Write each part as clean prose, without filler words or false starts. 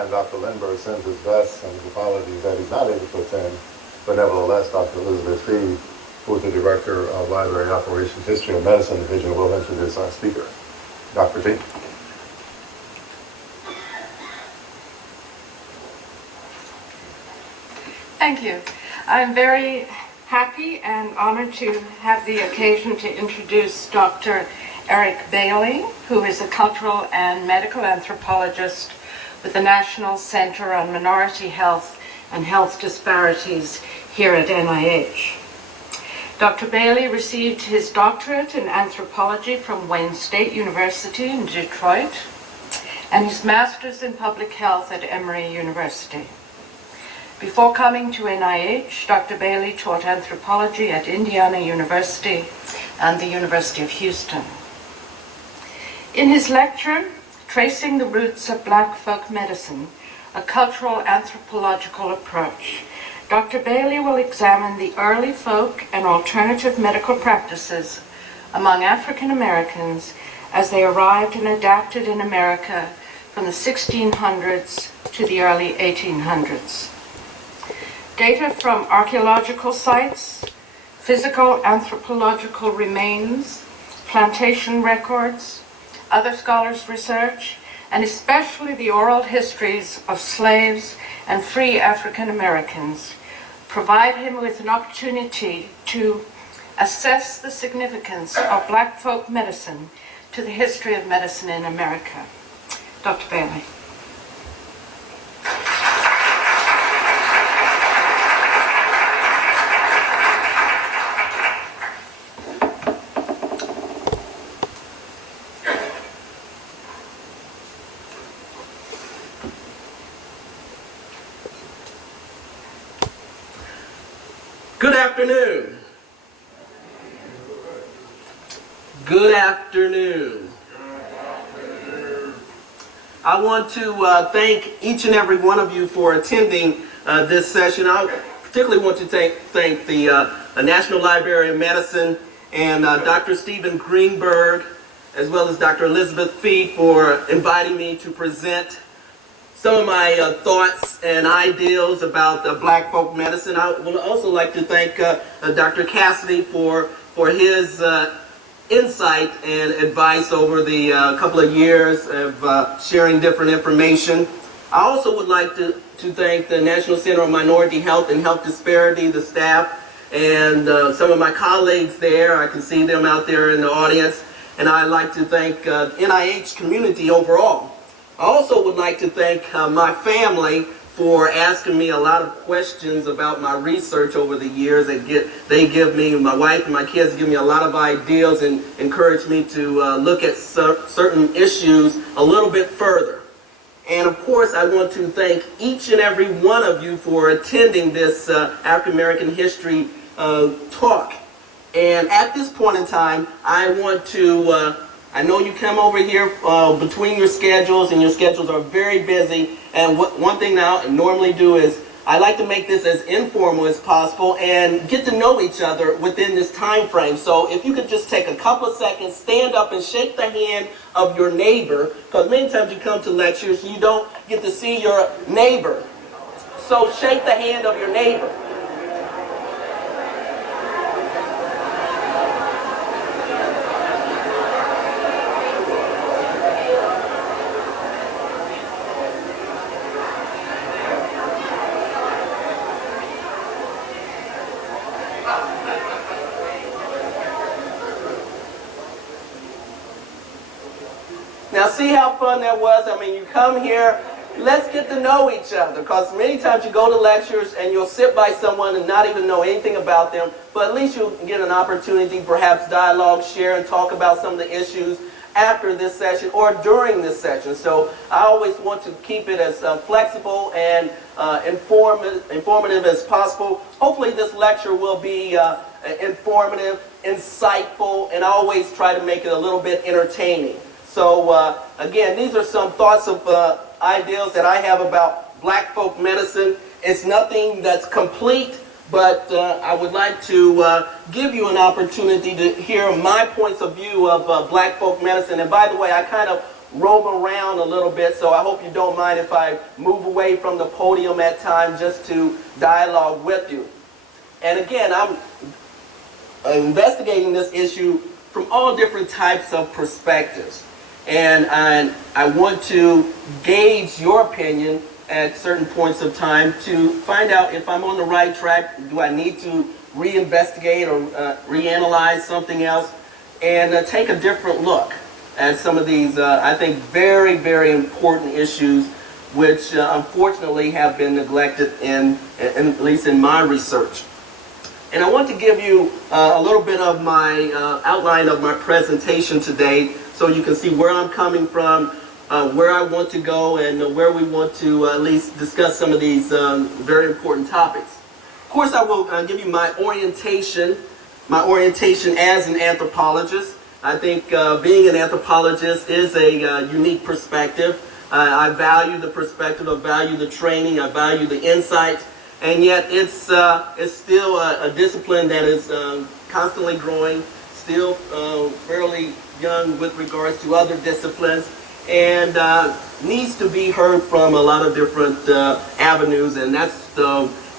and Dr. Lindbergh sends his best and his apologies that he's not able to attend, but nevertheless, Dr. Elizabeth Fee, who is the Director of Library Operations History of Medicine Division, will introduce our speaker. Dr. Fee. Thank you. I'm very happy and honored to have the occasion to introduce Dr. Eric Bailey, who is a cultural and medical anthropologist with the National Center on Minority Health and Health Disparities here at NIH. Dr. Bailey received his doctorate in anthropology from Wayne State University in Detroit and his master's in public health at Emory University. Before coming to NIH, Dr. Bailey taught anthropology at Indiana University and the University of Houston. In his lecture, Tracing the Roots of Black Folk Medicine, a Cultural Anthropological Approach, Dr. Bailey will examine the early folk and alternative medical practices among African Americans as they arrived and adapted in America from the 1600s to the early 1800s. Data from archaeological sites, physical anthropological remains, plantation records, other scholars' research, and especially the oral histories of slaves and free African Americans provide him with an opportunity to assess the significance of Black folk medicine to the history of medicine in America. Dr. Bailey. Good afternoon. Good afternoon. I want to thank each and every one of you for attending this session. I particularly want to thank the National Library of Medicine and Dr. Stephen Greenberg, as well as Dr. Elizabeth Fee, for inviting me to present some of my thoughts and ideals about Black folk medicine. I would also like to thank Dr. Cassidy for his insight and advice over the couple of years of sharing different information. I also would like to thank the National Center on Minority Health and Health Disparity, the staff, and some of my colleagues there. I can see them out there in the audience. And I'd like to thank NIH community overall. I also would like to thank my family for asking me a lot of questions about my research over the years. They give me, my wife and my kids give me a lot of ideas and encourage me to look at certain issues a little bit further. And of course, I want to thank each and every one of you for attending this African American history talk. And at this point in time, I want to I know you come over here between your schedules, and your schedules are very busy. And one thing I normally do is I like to make this as informal as possible and get to know each other within this time frame. So if you could just take a couple of seconds, stand up and shake the hand of your neighbor, because many times you come to lectures, you don't get to see your neighbor. So shake the hand of your neighbor. Now see how fun that was? I mean, you come here, let's get to know each other, because many times you go to lectures and you'll sit by someone and not even know anything about them, but at least you'll get an opportunity, perhaps dialogue, share, and talk about some of the issues after this session or during this session. So I always want to keep it as flexible and informative as possible. Hopefully this lecture will be informative, insightful, and I always try to make it a little bit entertaining. So again, these are some thoughts of ideals that I have about Black folk medicine. It's nothing that's complete, but I would like to give you an opportunity to hear my points of view of Black folk medicine. And by the way, I kind of roam around a little bit, so I hope you don't mind if I move away from the podium at times just to dialogue with you. And again, I'm investigating this issue from all different types of perspectives. And I want to gauge your opinion at certain points of time to find out if I'm on the right track. Do I need to reinvestigate or reanalyze something else and take a different look at some of these, I think, very, very important issues which unfortunately have been neglected at least in my research. And I want to give you a little bit of my outline of my presentation today so you can see where I'm coming from, where I want to go, and where we want to at least discuss some of these very important topics. Of course, I will give you my orientation as an anthropologist. I think being an anthropologist is a unique perspective. I value the perspective, I value the training, I value the insight, and yet it's still a discipline that is constantly growing, still fairly young with regards to other disciplines, and needs to be heard from a lot of different avenues, and that's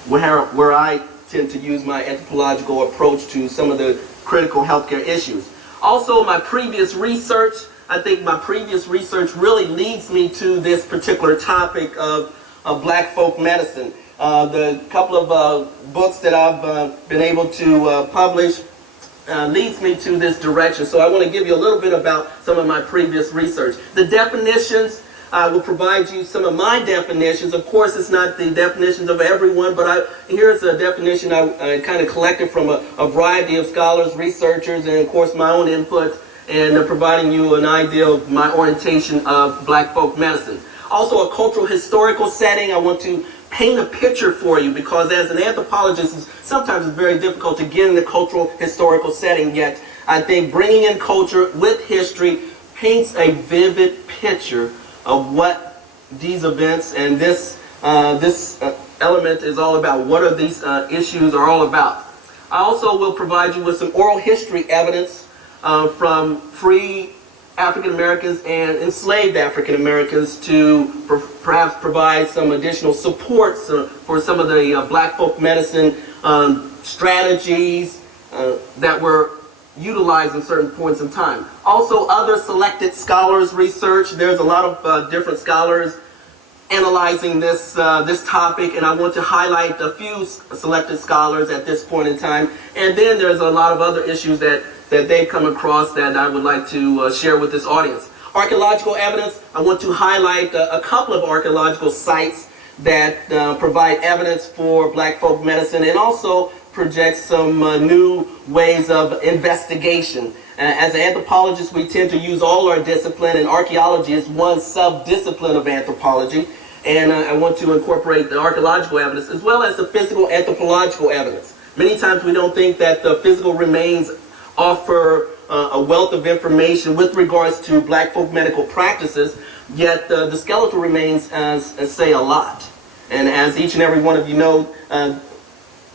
where I tend to use my anthropological approach to some of the critical healthcare issues. Also, my previous research, I think my previous research really leads me to this particular topic of black folk medicine. The couple of books that I've been able to publish leads me to this direction. So I want to give you a little bit about some of my previous research. The definitions, I will provide you some of my definitions. Of course, it's not the definitions of everyone, but here's a definition I kind of collected from a variety of scholars, researchers, and of course my own input, and providing you an idea of my orientation of black folk medicine. Also, a cultural historical setting. I want to paint a picture for you because as an anthropologist, sometimes it's very difficult to get in the cultural historical setting, yet I think bringing in culture with history paints a vivid picture of what these events and this element is all about, what are these issues are all about. I also will provide you with some oral history evidence from free African Americans and enslaved African Americans to perhaps provide some additional supports for some of the black folk medicine strategies that were utilized in certain points in time. Also, other selected scholars' research. There's a lot of different scholars analyzing this topic, and I want to highlight a few selected scholars at this point in time. And then there's a lot of other issues that they've come across that I would like to share with this audience. Archaeological evidence. I want to highlight a couple of archaeological sites that provide evidence for black folk medicine and also project some new ways of investigation. As an anthropologist, we tend to use all our discipline, and archaeology is one sub-discipline of anthropology. And I want to incorporate the archaeological evidence as well as the physical anthropological evidence. Many times we don't think that the physical remains offer a wealth of information with regards to black folk medical practices, yet the skeletal remains say a lot. And as each and every one of you know,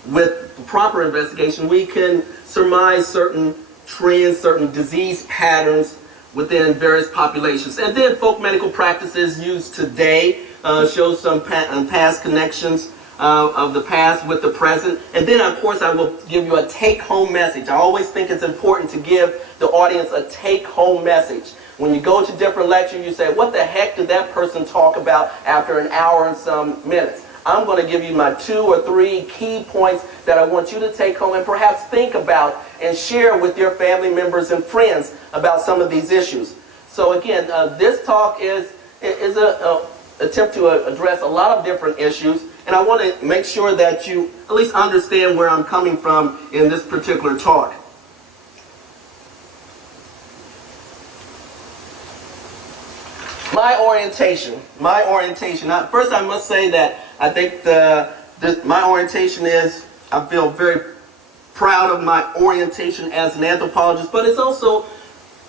with proper investigation, we can surmise certain trends, certain disease patterns within various populations. And then folk medical practices used today show some past connections of the past with the present. And then, of course, I will give you a take-home message. I always think it's important to give the audience a take-home message. When you go to different lectures, you say, what the heck did that person talk about after an hour and some minutes? I'm going to give you my 2 or 3 key points that I want you to take home and perhaps think about and share with your family members and friends about some of these issues. So again, this talk is an attempt to address a lot of different issues, and I want to make sure that you at least understand where I'm coming from in this particular talk. My orientation. First, I must say that I think my orientation is, I feel very proud of my orientation as an anthropologist, but it's also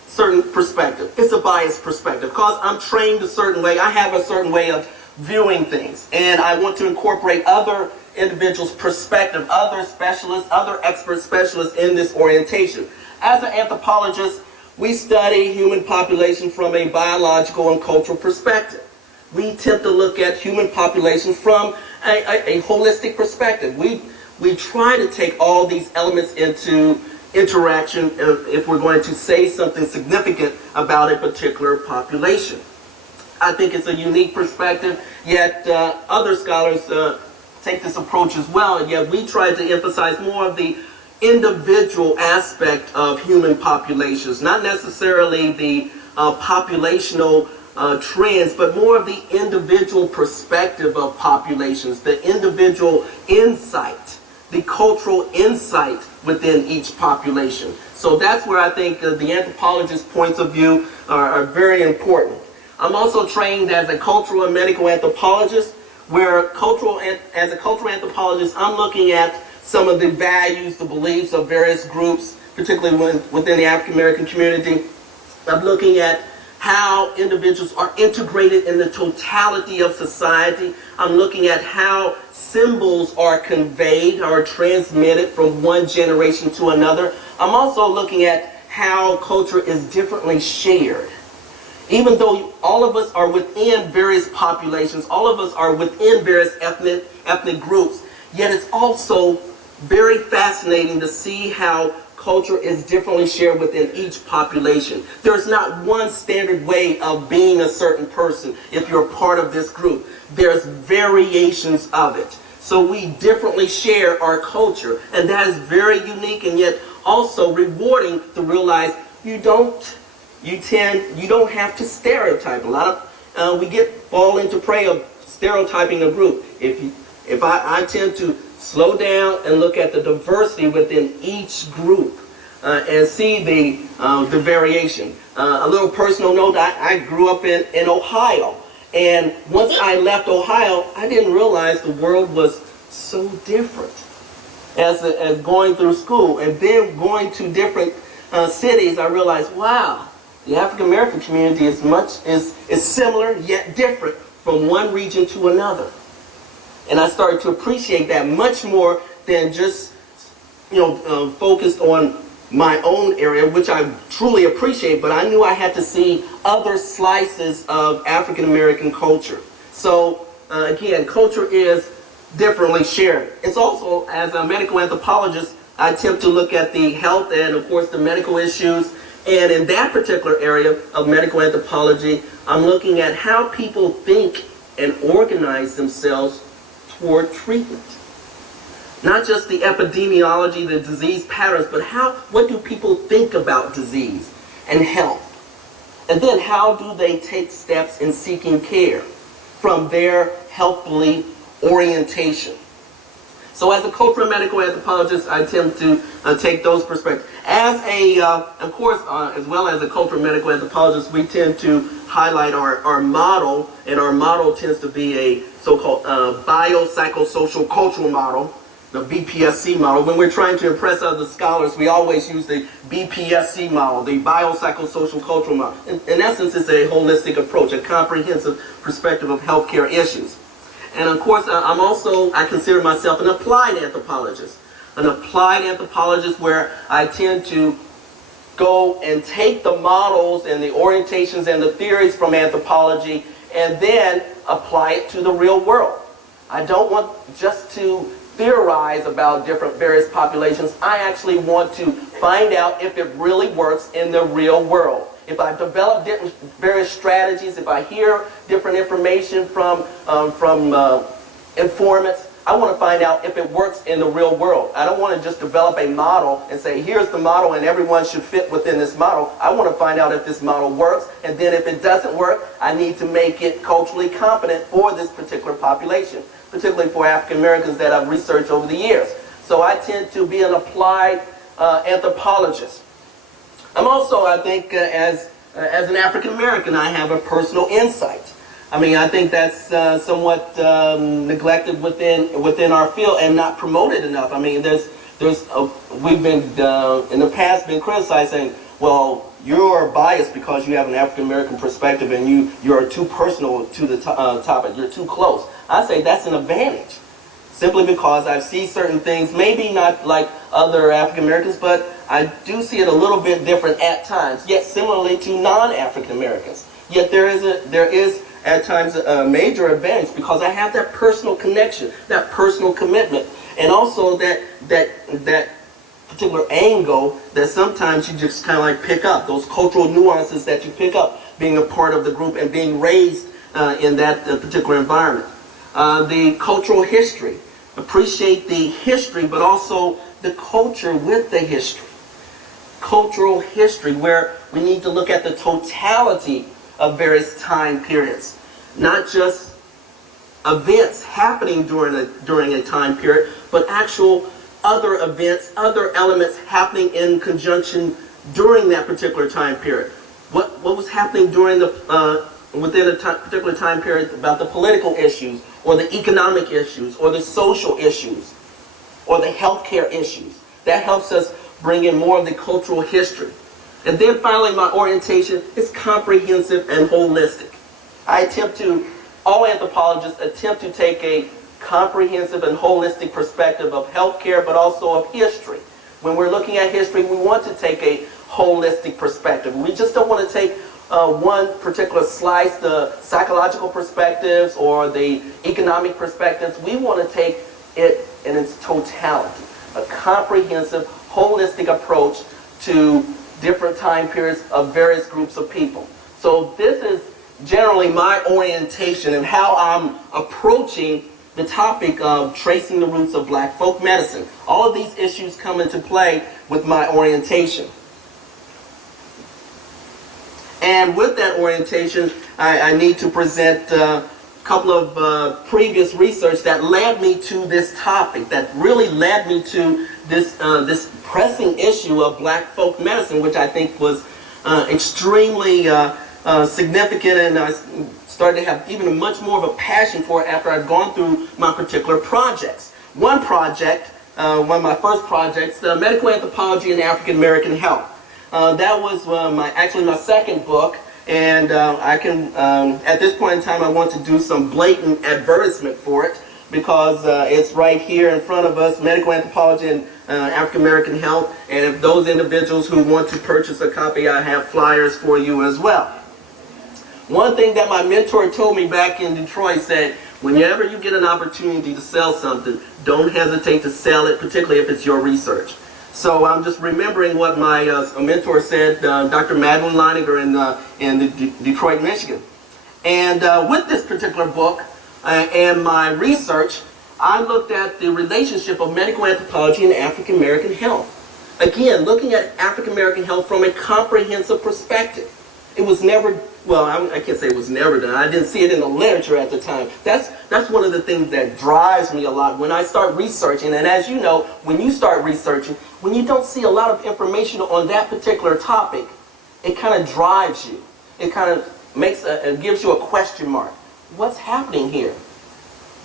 certain perspective. It's a biased perspective because I'm trained a certain way. I have a certain way of viewing things, and I want to incorporate other individuals' perspective, other specialists, other expert specialists in this orientation. As an anthropologist, We study human population from a biological and cultural perspective. We attempt to look at human population from a holistic perspective. We try to take all these elements into interaction if we're going to say something significant about a particular population. I think it's a unique perspective, yet other scholars take this approach as well, and yet we try to emphasize more of the individual aspect of human populations, not necessarily the populational trends, but more of the individual perspective of populations, the individual insight, the cultural insight within each population. So that's where I think the anthropologist's points of view are very important. I'm also trained as a cultural and medical anthropologist, where as a cultural anthropologist, I'm looking at some of the values, the beliefs of various groups, particularly within the African American community. I'm looking at how individuals are integrated in the totality of society. I'm looking at how symbols are conveyed or transmitted from one generation to another. I'm also looking at how culture is differently shared. Even though all of us are within various populations, all of us are within various ethnic groups, yet it's also very fascinating to see how culture is differently shared within each population. There's not one standard way of being a certain person if you're part of this group. There's variations of it. So we differently share our culture, and that is very unique and yet also rewarding to realize you don't have to stereotype. A lot of we fall into prey of stereotyping a group. If I tend to slow down and look at the diversity within each group and see the variation. A little personal note: I grew up in Ohio, and once I left Ohio, I didn't realize the world was so different. As going through school and then going to different cities, I realized, wow. The African American community is similar yet different from one region to another, and I started to appreciate that much more than just focused on my own area, which I truly appreciate. But I knew I had to see other slices of African American culture. So again, culture is differently shared. It's also, as a medical anthropologist, I attempt to look at the health and of course the medical issues. And in that particular area of medical anthropology, I'm looking at how people think and organize themselves toward treatment. Not just the epidemiology, the disease patterns, but what do people think about disease and health? And then how do they take steps in seeking care from their health belief orientation? So as a cultural medical anthropologist, I attempt to take those perspectives. Of course, as well as a cultural medical anthropologist, we tend to highlight our model, and our model tends to be a so-called biopsychosocial cultural model, the BPSC model. When we're trying to impress other scholars, we always use the BPSC model, the biopsychosocial cultural model. In essence, it's a holistic approach, a comprehensive perspective of healthcare issues. And of course, I consider myself an applied anthropologist. An applied anthropologist where I tend to go and take the models and the orientations and the theories from anthropology and then apply it to the real world. I don't want just to theorize about various populations. I actually want to find out if it really works in the real world. If I develop various strategies, if I hear different information from informants, I want to find out if it works in the real world. I don't want to just develop a model and say, here's the model and everyone should fit within this model. I want to find out if this model works, and then if it doesn't work, I need to make it culturally competent for this particular population, particularly for African Americans that I've researched over the years. So I tend to be an applied anthropologist. I'm also, I think, as an African American, I have a personal insight. I mean, I think that's somewhat neglected within our field and not promoted enough. I mean, we've been in the past been criticized saying, well, you're biased because you have an African American perspective and you're too personal to the topic. You're too close. I say that's an advantage. simply because I see certain things, maybe not like other African Americans, but I do see it a little bit different at times, yet similarly to non-African Americans. Yet there is at times a major advantage because I have that personal connection, that personal commitment, and also that particular angle that sometimes you just kind of like pick up, those cultural nuances that you pick up being a part of the group and being raised in that particular environment. The cultural history. Appreciate the history, but also the culture with the history. Cultural history, where we need to look at the totality of various time periods, not just events happening during a time period, but actual other events, other elements happening in conjunction during that particular time period. What was happening during within a particular time period about the political issues, or the economic issues, or the social issues, or the healthcare issues. That helps us bring in more of the cultural history. And then finally, my orientation is comprehensive and holistic. All anthropologists attempt to take a comprehensive and holistic perspective of healthcare, but also of history. When we're looking at history, we want to take a holistic perspective. We just don't want to take one particular slice, the psychological perspectives or the economic perspectives. We want to take it in its totality, a comprehensive, holistic approach to different time periods of various groups of people. So this is generally my orientation and how I'm approaching the topic of tracing the roots of black folk medicine. All of these issues come into play with my orientation. And with that orientation, I need to present a couple of previous research that led me to this topic, that really led me to this pressing issue of black folk medicine, which I think was extremely significant, and I started to have even much more of a passion for it after I'd gone through my particular projects. One project, one of my first projects, Medical Anthropology and African American Health. That was my second book, and at this point in time I want to do some blatant advertisement for it because it's right here in front of us, Medical Anthropology and African American Health, and if those individuals who want to purchase a copy, I have flyers for you as well. One thing that my mentor told me back in Detroit said, whenever you get an opportunity to sell something, don't hesitate to sell it, particularly if it's your research. So I'm just remembering what my mentor said, Dr. Madeline Leininger in Detroit, Michigan. And with this particular book and my research, I looked at the relationship of medical anthropology and African American health. Again, looking at African American health from a comprehensive perspective. It was never, well, I can't say it was never done. I didn't see it in the literature at the time. That's one of the things that drives me a lot when I start researching. And as you know, when you start researching, when you don't see a lot of information on that particular topic, it kind of drives you. It kind of gives you a question mark. What's happening here?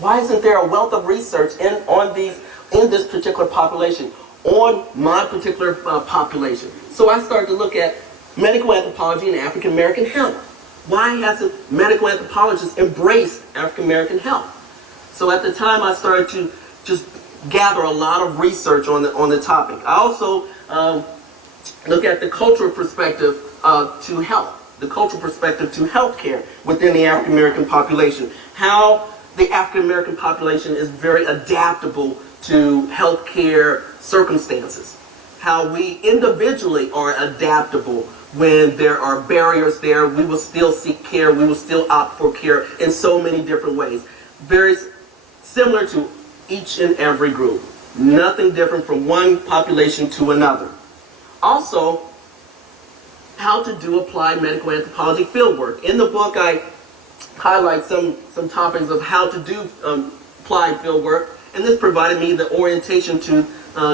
Why isn't there a wealth of research in this particular population, on my particular population? So I started to look at medical anthropology and African American health. Why hasn't medical anthropologists embraced African American health? So at the time I started to just gather a lot of research on the topic. I also look at the cultural perspective to health, the cultural perspective to healthcare within the African American population. How the African American population is very adaptable to healthcare circumstances. How we individually are adaptable when there are barriers there. We will still seek care. We will still opt for care in so many different ways. Very similar to each and every group. Nothing different from one population to another. Also, how to do applied medical anthropology fieldwork. In the book, I highlight some topics of how to do applied fieldwork, and this provided me the orientation to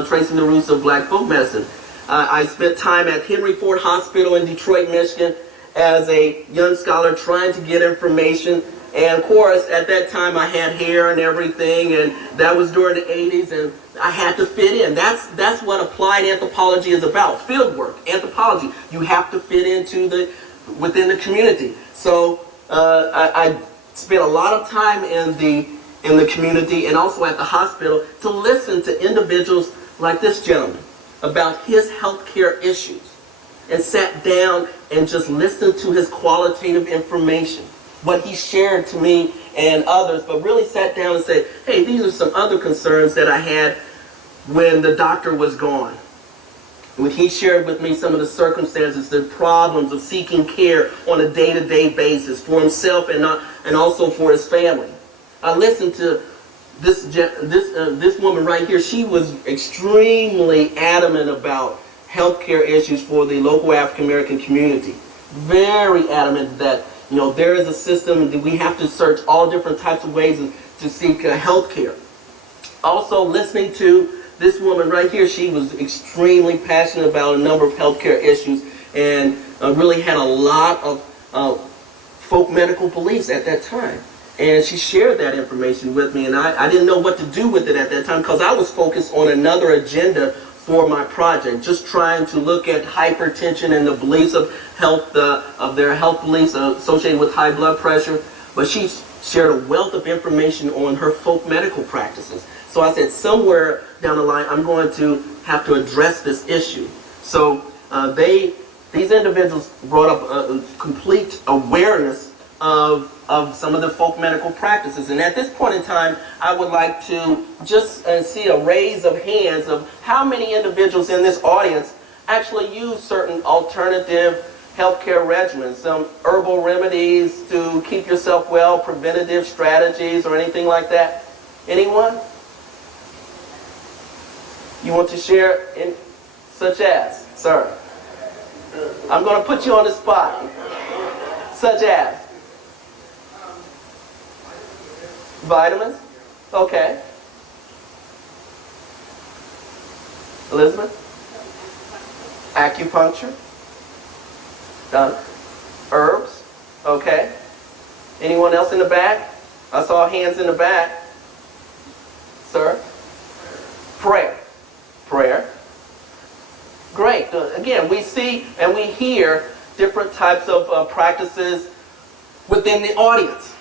tracing the roots of black folk medicine. I spent time at Henry Ford Hospital in Detroit, Michigan as a young scholar trying to get information. And of course, at that time I had hair and everything, and that was during the 80s, and I had to fit in. That's what applied anthropology is about, field work, anthropology. You have to fit into within the community. So I spent a lot of time in in the community and also at the hospital to listen to individuals like this gentleman about his healthcare issues, and sat down and just listened to his qualitative information, what he shared to me and others, but really sat down and said, hey, these are some other concerns that I had when the doctor was gone. When he shared with me some of the circumstances, the problems of seeking care on a day-to-day basis for himself and also for his family. I listened to this woman right here. She was extremely adamant about healthcare issues for the local African American community. Very adamant that there is a system that we have to search all different types of ways to seek health care. Also listening to this woman right here, she was extremely passionate about a number of healthcare issues and really had a lot of folk medical beliefs at that time. And she shared that information with me, and I didn't know what to do with it at that time because I was focused on another agenda for my project, just trying to look at hypertension and the beliefs of health, of their health beliefs associated with high blood pressure. But she shared a wealth of information on her folk medical practices. So I said, somewhere down the line, I'm going to have to address this issue. So these individuals brought up a complete awareness of some of the folk medical practices. And at this point in time, I would like to just see a raise of hands of how many individuals in this audience actually use certain alternative healthcare regimens, some herbal remedies to keep yourself well, preventative strategies or anything like that. Anyone? You want to share in such as, sir? I'm going to put you on the spot. Such as? Vitamins? Okay. Elizabeth? Acupuncture? Done. Herbs? Okay. Anyone else in the back? I saw hands in the back. Sir? Prayer. Prayer. Great. Again, we see and we hear different types of practices within the audience.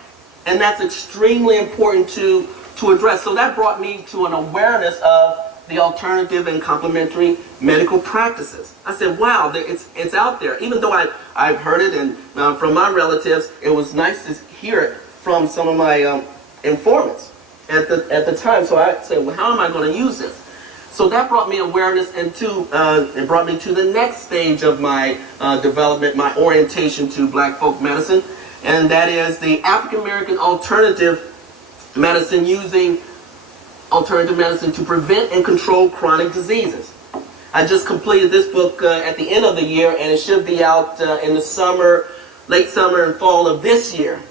And that's extremely important to address. So that brought me to an awareness of the alternative and complementary medical practices. I said, wow, it's out there. Even though I've heard it and from my relatives, it was nice to hear it from some of my informants at the time. So I said, well, how am I going to use this? So that brought me awareness, and it brought me to the next stage of my development, my orientation to black folk medicine, and that is the African American alternative medicine, using alternative medicine to prevent and control chronic diseases. I just completed this book at the end of the year, and it should be out in the summer, late summer and fall of this year.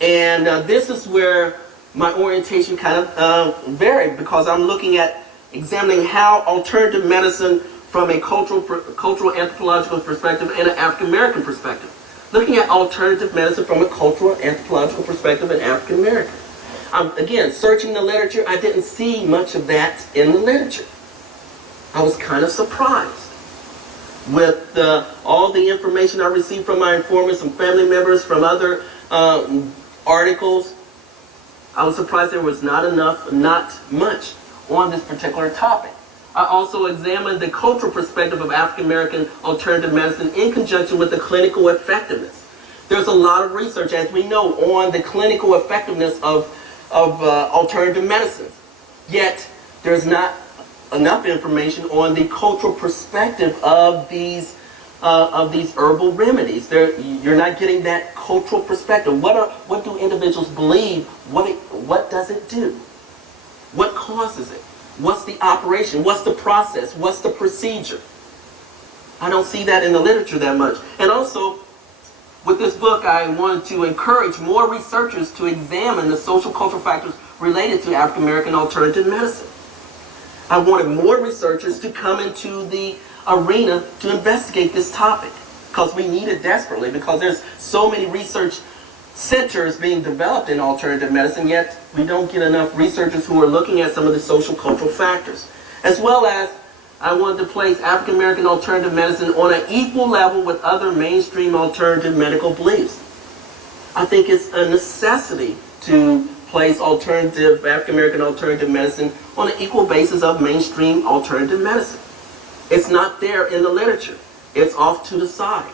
And this is where my orientation kind of varied, because I'm looking at examining how alternative medicine from a cultural anthropological perspective and an African American perspective. Looking at alternative medicine from a cultural anthropological perspective and African American. Again, searching the literature, I didn't see much of that in the literature. I was kind of surprised with all the information I received from my informants and family members, from other articles. I was surprised there was not much on this particular topic. I also examined the cultural perspective of African American alternative medicine in conjunction with the clinical effectiveness. There's a lot of research, as we know, on the clinical effectiveness of alternative medicine. Yet, there's not enough information on the cultural perspective of these herbal remedies. You're not getting that cultural perspective. What do individuals believe? What does it do? What causes it? What's the operation? What's the process? What's the procedure? I don't see that in the literature that much. And also, with this book, I wanted to encourage more researchers to examine the social cultural factors related to African American alternative medicine. I wanted more researchers to come into the arena to investigate this topic, because we need it desperately, because there's so many research centers being developed in alternative medicine, yet we don't get enough researchers who are looking at some of the social cultural factors. As well as, I wanted to place African American alternative medicine on an equal level with other mainstream alternative medical beliefs. I think it's a necessity to place African American alternative medicine on an equal basis of mainstream alternative medicine. It's not there in the literature. It's off to the side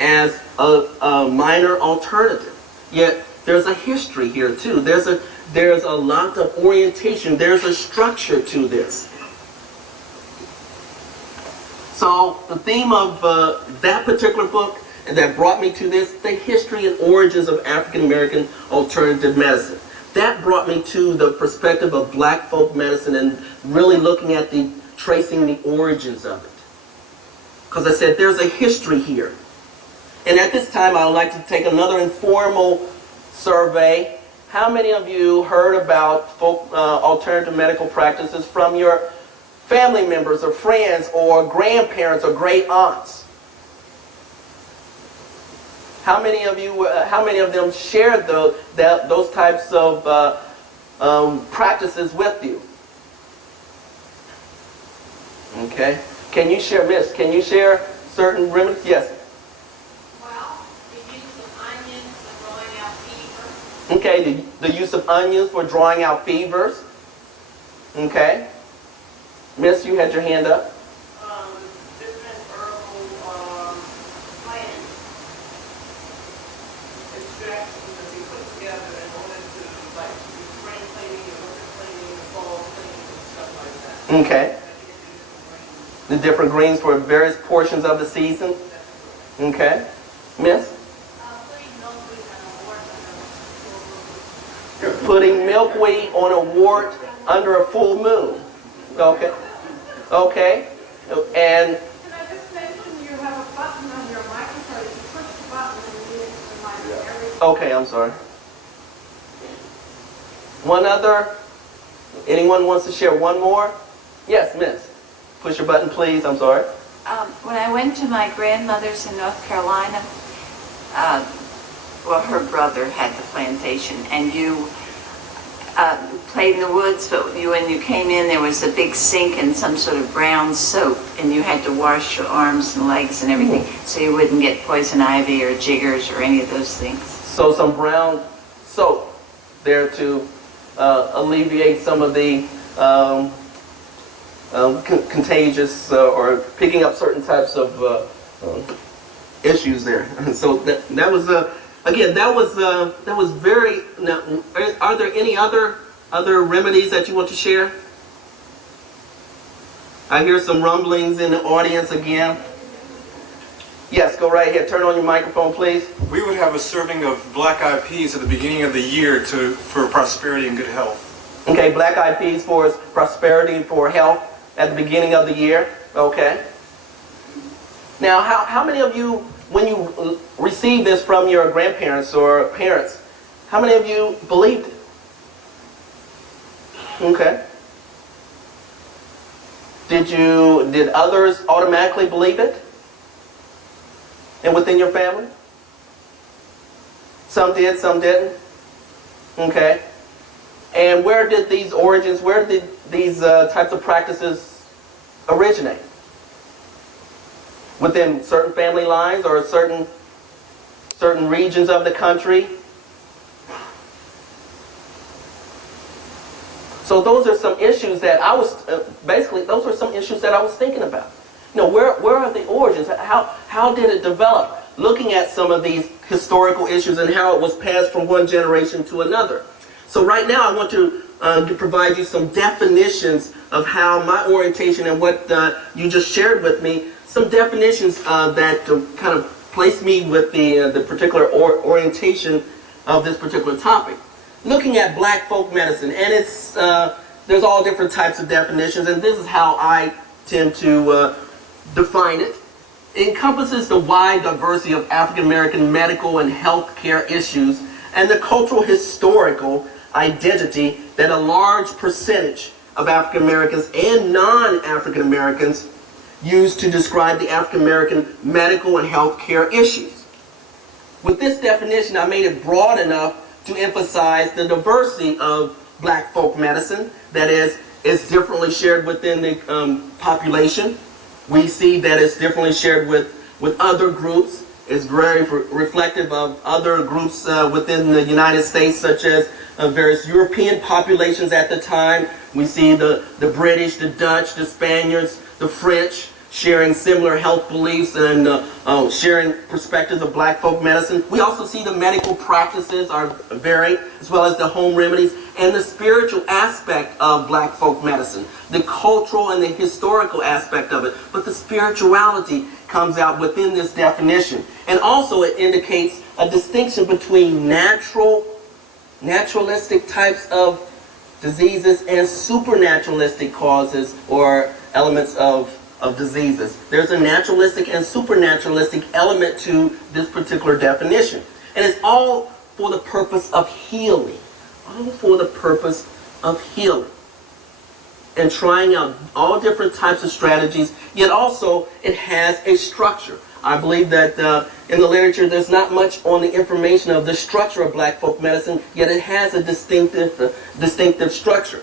as a minor alternative. Yet there's a history here too. There's a lot of orientation. There's a structure to this. So the theme of that particular book that brought me to this, the history and origins of African American alternative medicine. That brought me to the perspective of black folk medicine and really looking at tracing the origins of it. Because I said there's a history here. And at this time I would like to take another informal survey. How many of you heard about folk alternative medical practices from your family members or friends or grandparents or great aunts? How many of them shared those types of practices with you? Okay. Can you share, Miss? Can you share certain remedies? Yes. Well, the use of onions for drawing out fever. Okay. The use of onions for drawing out fevers. Okay. Miss, you had your hand up. Different herbal plants, extractions that we put together in order to, like, do spring cleaning and winter cleaning and fall cleaning and stuff like that. Okay. The different greens for various portions of the season. Okay. Miss? Putting milkweed on a wart under a full moon. Okay. Okay. And Can I just mention you have a button on your microphone? If you push the button and it might everything. okay, I'm sorry. One other? Anyone wants to share one more? Yes, Miss. Push your button, please. I'm sorry. When I went to my grandmother's in North Carolina, well, her brother had the plantation, and you played in the woods, but when you came in, there was a big sink and some sort of brown soap, and you had to wash your arms and legs and everything, so you wouldn't get poison ivy or jiggers or any of those things. So some brown soap there to alleviate some of the contagious or picking up certain types of issues there. So that was again that was very. Now, are there any other remedies that you want to share? I hear some rumblings in the audience again. Yes, go right ahead. Turn on your microphone, please. We would have a serving of black-eyed peas at the beginning of the year for prosperity and good health. Okay, black-eyed peas for prosperity, for health at the beginning of the year. Okay. Now, how many of you, when you received this from your grandparents or parents, how many of you believed it? Okay. Did others automatically believe it? And within your family? Some did, some didn't? Okay. And where did these types of practices originate? Within certain family lines or certain regions of the country? So those are some issues that I was, those were some issues that I was thinking about. You know, where are the origins? How did it develop? Looking at some of these historical issues and how it was passed from one generation to another. So right now I want to provide you some definitions of how my orientation and what you just shared with me, some definitions that kind of place me with the particular orientation of this particular topic. Looking at black folk medicine, and it's there's all different types of definitions, and this is how I tend to define it. It encompasses the wide diversity of African American medical and health care issues and the cultural historical identity that a large percentage of African Americans and non-African Americans use to describe the African American medical and health care issues. With this definition, I made it broad enough to emphasize the diversity of black folk medicine, that is differently shared within the population. We see that it's differently shared with other groups It's very reflective of other groups within the United States, such as various European populations at the time. We see the British, the Dutch, the Spaniards, the French sharing similar health beliefs and sharing perspectives of black folk medicine. We also see the medical practices are varying, as well as the home remedies and the spiritual aspect of black folk medicine, the cultural and the historical aspect of it. But the spirituality comes out within this definition. And also it indicates a distinction between naturalistic types of diseases and supernaturalistic causes or elements of diseases. There's a naturalistic and supernaturalistic element to this particular definition. And it's all for the purpose of healing. All for the purpose of healing. And trying out all different types of strategies, yet also it has a structure. I believe that in the literature there's not much on the information of the structure of black folk medicine, yet it has a distinctive structure.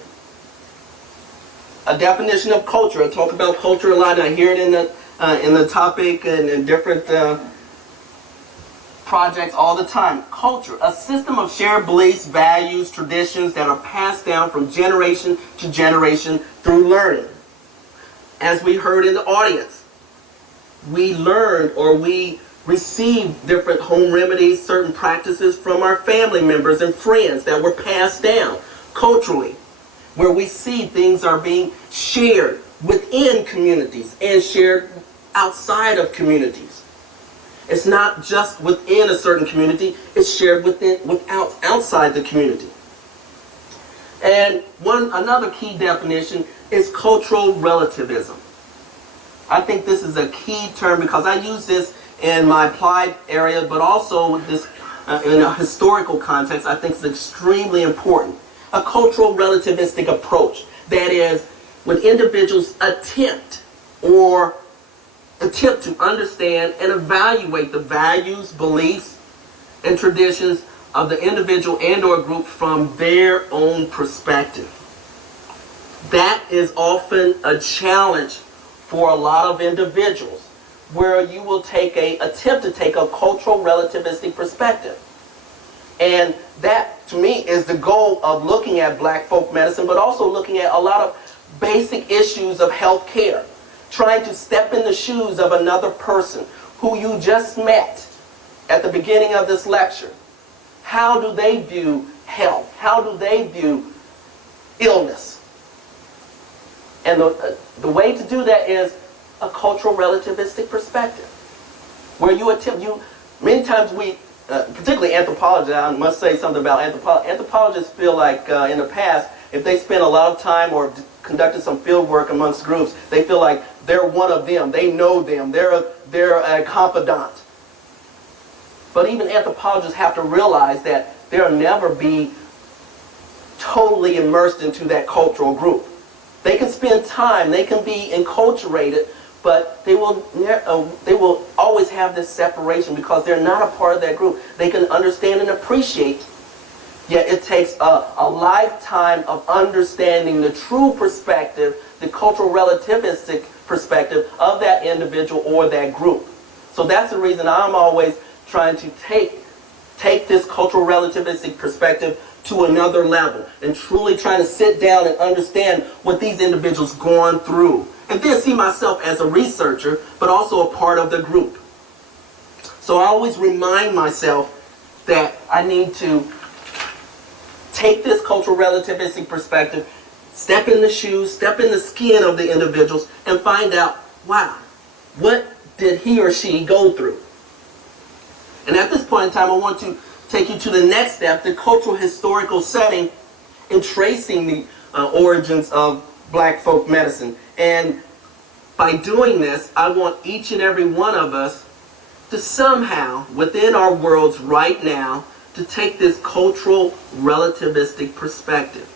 A definition of culture. I talk about culture a lot, and I hear it in the topic and in different projects all the time. Culture, a system of shared beliefs, values, traditions that are passed down from generation to generation through learning. As we heard in the audience, we learned or we received different home remedies, certain practices from our family members and friends that were passed down culturally, where we see things are being shared within communities and shared outside of communities. It's not just within a certain community, it's shared outside the community. And another key definition is cultural relativism. I think this is a key term because I use this in my applied area, but also with this in a historical context. I think it's extremely important. A cultural relativistic approach, that is, when individuals attempt to understand and evaluate the values, beliefs, and traditions of the individual and or group from their own perspective. That is often a challenge for a lot of individuals, where you will attempt to take a cultural relativistic perspective. And that, to me, is the goal of looking at black folk medicine, but also looking at a lot of basic issues of health care. Trying to step in the shoes of another person who you just met at the beginning of this lecture. How do they view health? How do they view illness? And the way to do that is a cultural relativistic perspective, where many times we, particularly anthropologists, I must say something about anthropologists. Anthropologists feel like in the past, if they spend a lot of time or conducted some field work amongst groups, they feel like they're one of them. They know them. They're a confidant. But even anthropologists have to realize that they'll never be totally immersed into that cultural group. They can spend time. They can be enculturated, but they will always have this separation because they're not a part of that group. They can understand and appreciate. Yet it takes a lifetime of understanding the true perspective, the cultural relativistic perspective of that individual or that group. So that's the reason I'm always trying to take this cultural relativistic perspective to another level and truly trying to sit down and understand what these individuals gone through. And then see myself as a researcher, but also a part of the group. So I always remind myself that I need to take this cultural relativistic perspective, step in the shoes, step in the skin of the individuals, and find out, wow, what did he or she go through? And at this point in time, I want to take you to the next step, the cultural historical setting in tracing the origins of black folk medicine. And by doing this, I want each and every one of us to somehow, within our worlds right now, to take this cultural relativistic perspective,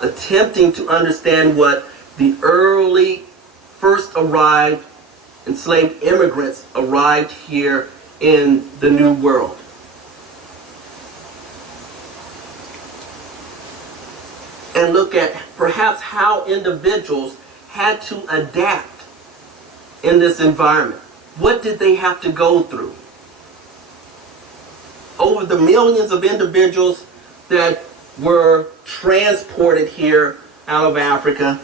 attempting to understand what the early first arrived enslaved immigrants arrived here in the New World. And look at perhaps how individuals had to adapt in this environment. What did they have to go through? Over the millions of individuals that were transported here out of Africa,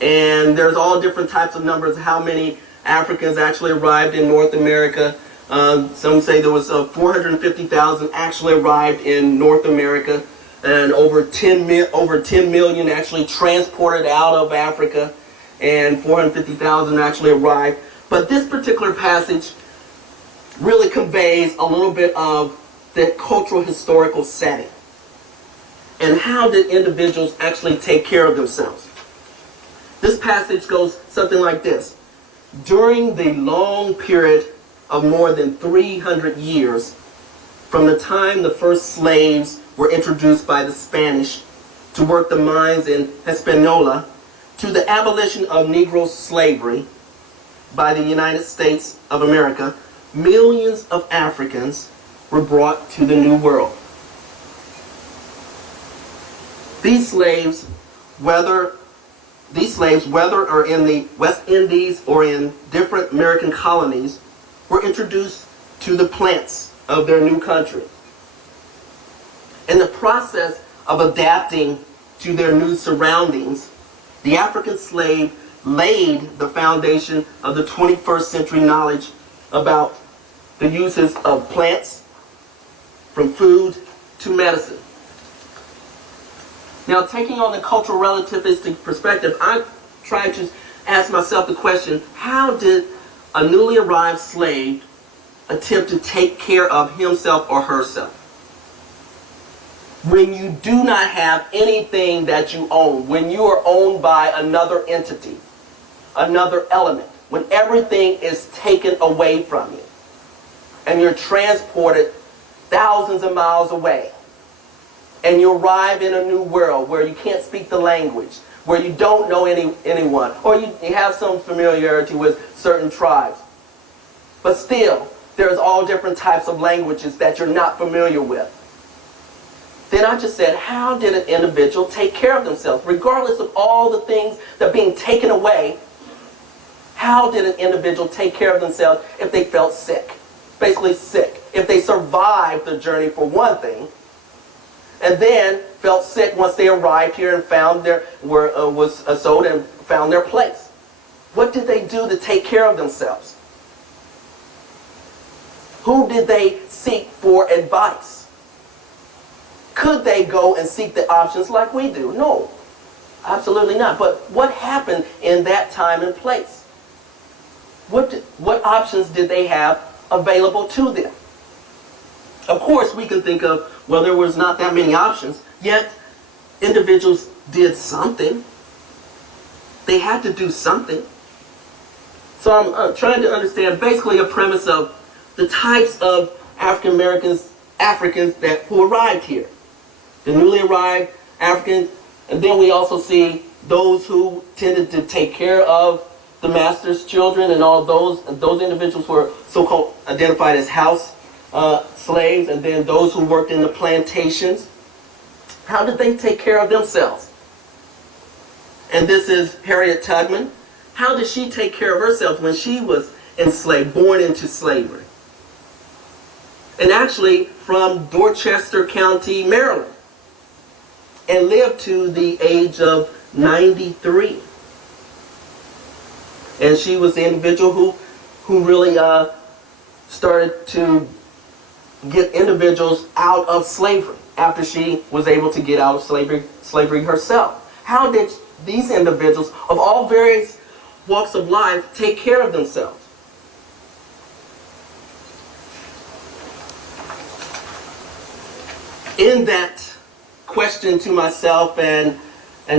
and there's all different types of numbers, how many Africans actually arrived in North America. Some say there was 450,000 actually arrived in North America, and over 10 million actually transported out of Africa, and 450,000 actually arrived. But this particular passage really conveys a little bit of the cultural historical setting. And how did individuals actually take care of themselves? This passage goes something like this. During the long period of more than 300 years, from the time the first slaves were introduced by the Spanish to work the mines in Hispaniola, to the abolition of Negro slavery by the United States of America, millions of Africans were brought to the New World. These slaves, whether or in the West Indies or in different American colonies, were introduced to the plants of their new country. In the process of adapting to their new surroundings, the African slave laid the foundation of the 21st century knowledge about the uses of plants, from food to medicine. Now, taking on the cultural relativistic perspective, I tried to ask myself the question, how did a newly arrived slave attempt to take care of himself or herself? When you do not have anything that you own, when you are owned by another entity, another element, when everything is taken away from you, and you're transported thousands of miles away, and you arrive in a new world where you can't speak the language, where you don't know anyone, or you have some familiarity with certain tribes. But still, there's all different types of languages that you're not familiar with. Then I just said, how did an individual take care of themselves? Regardless of all the things that are being taken away, how did an individual take care of themselves if they felt sick? Basically sick. If they survived the journey for one thing, and then felt sick once they arrived here and found was sold and found their place. What did they do to take care of themselves? Who did they seek for advice? Could they go and seek the options like we do? No, absolutely not. But what happened in that time and place? What options did they have available to them? Of course, we can think of, well, there was not that many options, yet individuals did something. They had to do something. So I'm trying to understand basically a premise of the types of Africans who arrived here. The newly arrived Africans, and then we also see those who tended to take care of the master's children, and all those individuals were so-called identified as house slaves, and then those who worked in the plantations. How did they take care of themselves? And this is Harriet Tugman. How did she take care of herself when she was enslaved, born into slavery? And actually from Dorchester County, Maryland, and lived to the age of 93. And she was the individual who really started to get individuals out of slavery after she was able to get out of slavery herself. How did these individuals of all various walks of life take care of themselves? In that question to myself and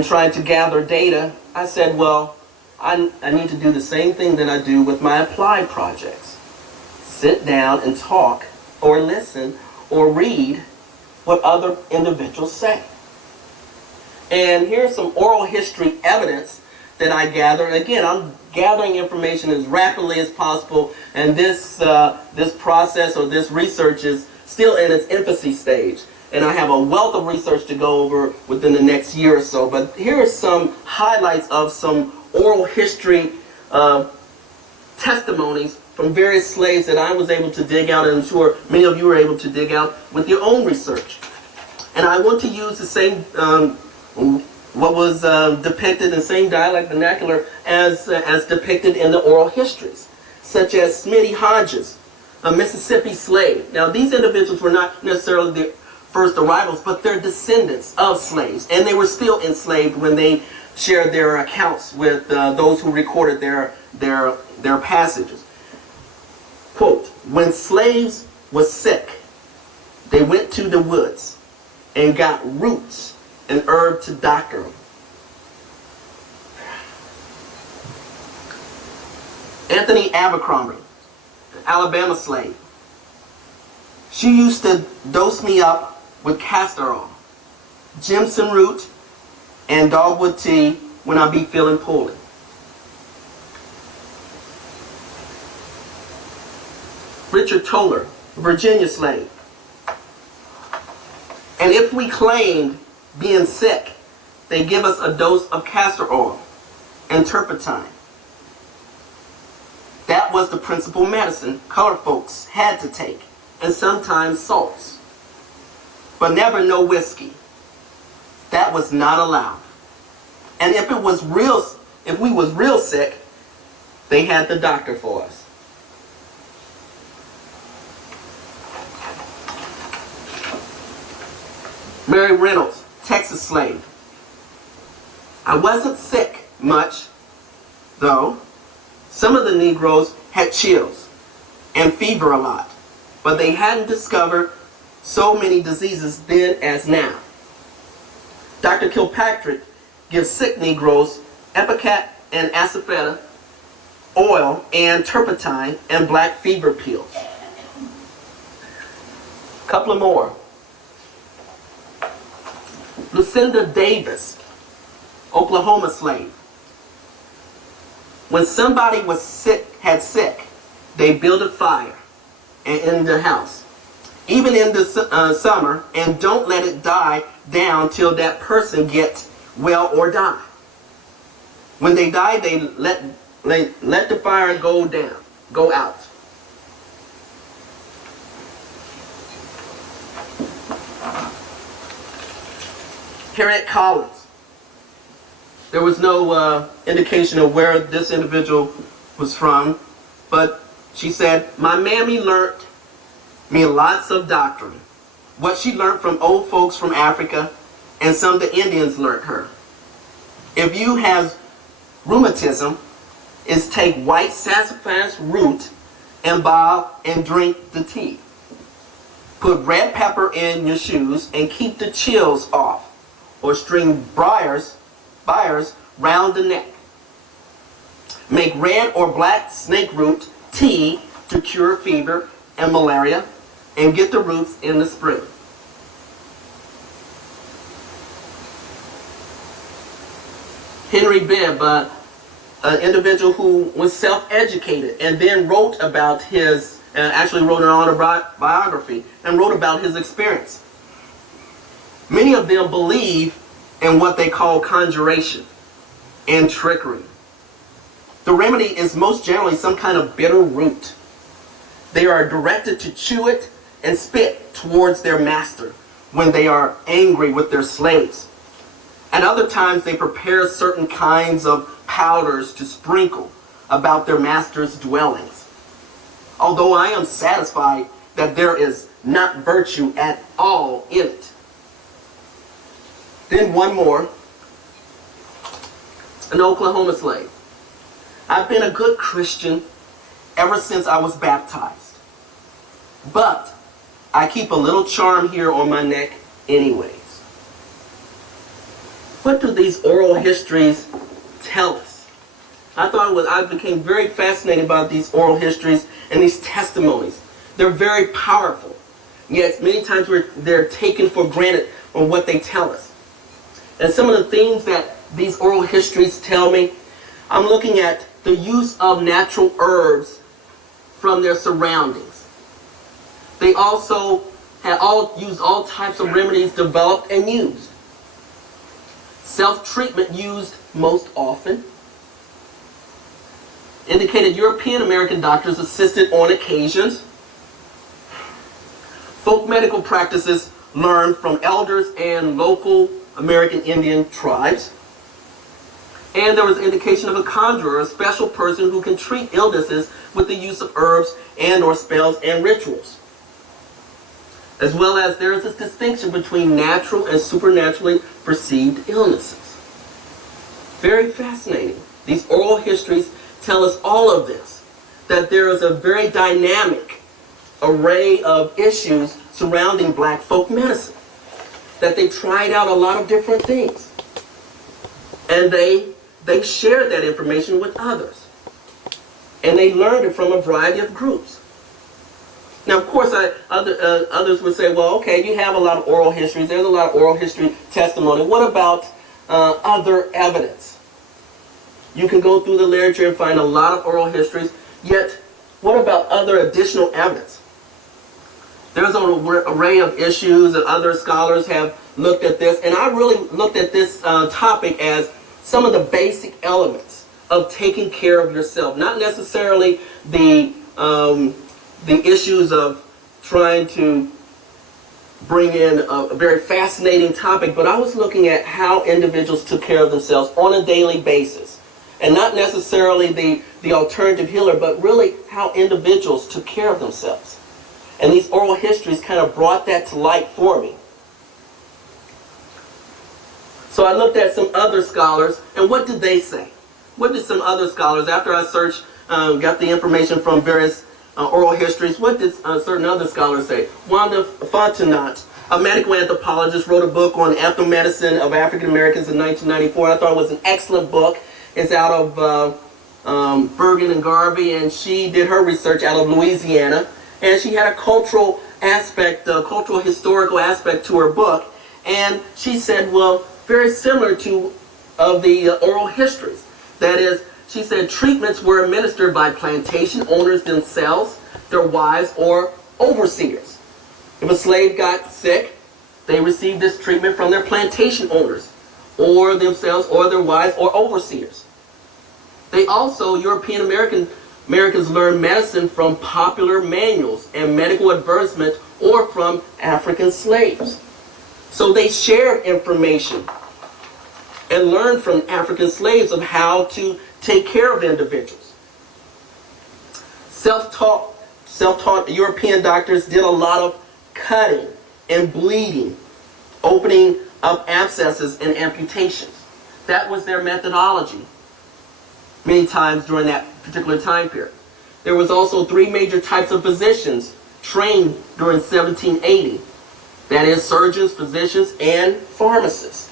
trying to gather data, I said, well, I need to do the same thing that I do with my applied projects. Sit down and talk or listen or read what other individuals say. And here's some oral history evidence that I gathered. Again, I'm gathering information as rapidly as possible, and this process or this research is still in its infancy stage. And I have a wealth of research to go over within the next year or so. But here are some highlights of some oral history testimonies from various slaves that I was able to dig out, and I'm sure many of you were able to dig out with your own research. And I want to use the same, what was depicted in the same dialect vernacular as depicted in the oral histories, such as Smitty Hodges, a Mississippi slave. Now, these individuals were not necessarily the first arrivals, but they're descendants of slaves, and they were still enslaved when they shared their accounts with those who recorded their passages. Quote, when slaves were sick, they went to the woods and got roots and herb to doctor them. Anthony Abercrombie, an Alabama slave. She used to dose me up with castor oil, Jimson root, and dogwood tea when I be feeling poorly. Richard Toller, Virginia slave. And if we claimed being sick, they give us a dose of castor oil and turpentine. That was the principal medicine colored folks had to take, and sometimes salts. But never no whiskey. That was not allowed. And if we was real sick, they had the doctor for us. Mary Reynolds, Texas slave. I wasn't sick much, though. Some of the Negroes had chills and fever a lot, but they hadn't discovered so many diseases then as now. Dr. Kilpatrick gives sick Negroes ipecac and asafoetida oil and turpentine and black fever pills. A couple of more. Lucinda Davis, Oklahoma slave. When somebody was sick, they build a fire in the house, even in the summer, and don't let it die down till that person gets well or die. When they die, they let the fire go out. Harriet Collins. There was no indication of where this individual was from, but she said, my mammy learned me lots of doctrine. What she learned from old folks from Africa, and some of the Indians learned her. If you have rheumatism, is take white sassafras root and boil and drink the tea. Put red pepper in your shoes and keep the chills off, or string briars round the neck. Make red or black snake root tea to cure fever and malaria, and get the roots in the spring. Henry Bibb, an individual who was self-educated and then wrote about actually wrote an autobiography and wrote about his experience. Many of them believe in what they call conjuration and trickery. The remedy is most generally some kind of bitter root. They are directed to chew it and spit towards their master when they are angry with their slaves. At other times, they prepare certain kinds of powders to sprinkle about their master's dwellings. Although I am satisfied that there is not virtue at all in it. Then one more, an Oklahoma slave. I've been a good Christian ever since I was baptized. But I keep a little charm here on my neck anyways. What do these oral histories tell us? I became very fascinated about these oral histories and these testimonies. They're very powerful. Yet many times they're taken for granted on what they tell us. And some of the things that these oral histories tell me, I'm looking at the use of natural herbs from their surroundings. They also used all types of remedies developed and used. Self-treatment used most often. indicated European American doctors assisted on occasions. Folk medical practices learned from elders and local American Indian tribes. And there was indication of a conjurer, a special person who can treat illnesses with the use of herbs and or spells and rituals. As well as there is this distinction between natural and supernaturally perceived illnesses. Very fascinating. These oral histories tell us all of this, that there is a very dynamic array of issues surrounding black folk medicine, that they tried out a lot of different things, and they shared that information with others, and they learned it from a variety of groups. Now, of course, others would say, well, okay, you have a lot of oral histories, there's a lot of oral history testimony. What about other evidence? You can go through the literature and find a lot of oral histories, yet what about other additional evidence? There's an array of issues, and other scholars have looked at this, and I really looked at this topic as some of the basic elements of taking care of yourself. Not necessarily the issues of trying to bring in a very fascinating topic, but I was looking at how individuals took care of themselves on a daily basis. And not necessarily the alternative healer, but really how individuals took care of themselves. And these oral histories kind of brought that to light for me. So I looked at some other scholars, and what did they say? What did some other scholars, after I searched, got the information from various oral histories, what did certain other scholars say? Wanda Fontenot, a medical anthropologist, wrote a book on ethnomedicine of African Americans in 1994. I thought it was an excellent book. It's out of Bergen and Garvey, and she did her research out of Louisiana. And she had a cultural aspect, cultural historical aspect to her book. And she said, well, very similar to the oral histories. That is, she said treatments were administered by plantation owners themselves, their wives, or overseers. If a slave got sick, they received this treatment from their plantation owners, or themselves, or their wives, or overseers. They also, European Americans learned medicine from popular manuals and medical advertisement, or from African slaves. So they shared information and learned from African slaves of how to take care of individuals. Self-taught European doctors did a lot of cutting and bleeding, opening up abscesses and amputations. That was their methodology many times during that particular time period. There was also 3 major types of physicians trained during 1780. That is, surgeons, physicians, and pharmacists.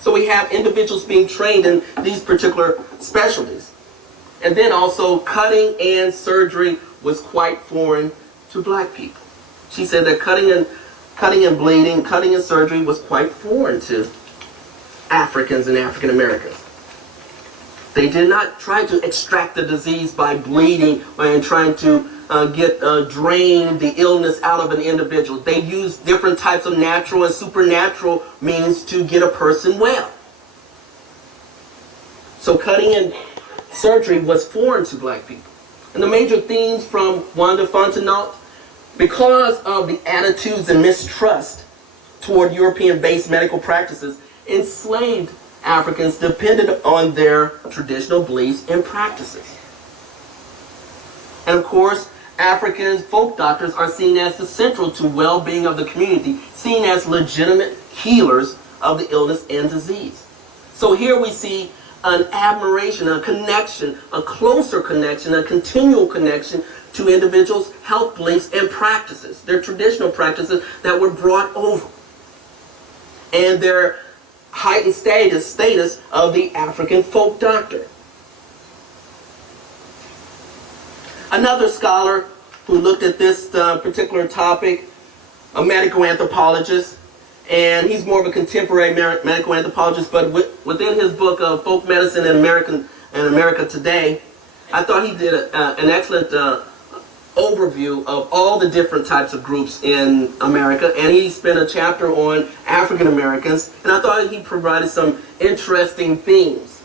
So we have individuals being trained in these particular specialties. And then also cutting and surgery was quite foreign to black people. She said that cutting and bleeding, cutting and surgery was quite foreign to Africans and African Americans. They did not try to extract the disease by bleeding and trying to drain the illness out of an individual. They used different types of natural and supernatural means to get a person well. So cutting and surgery was foreign to black people. And the major themes from Wanda Fontenot, because of the attitudes and mistrust toward European-based medical practices, enslaved Africans depended on their traditional beliefs and practices. And of course, African folk doctors are seen as the central to well-being of the community, seen as legitimate healers of the illness and disease. So here we see an admiration, a connection, a closer connection, a continual connection to individuals' health beliefs and practices, their traditional practices that were brought over, and their heightened status of the African folk doctor. Another scholar who looked at this particular topic, a medical anthropologist, and he's more of a contemporary medical anthropologist, but within his book of Folk Medicine in America Today, I thought he did an excellent overview of all the different types of groups in America, and he spent a chapter on African Americans, and I thought he provided some interesting themes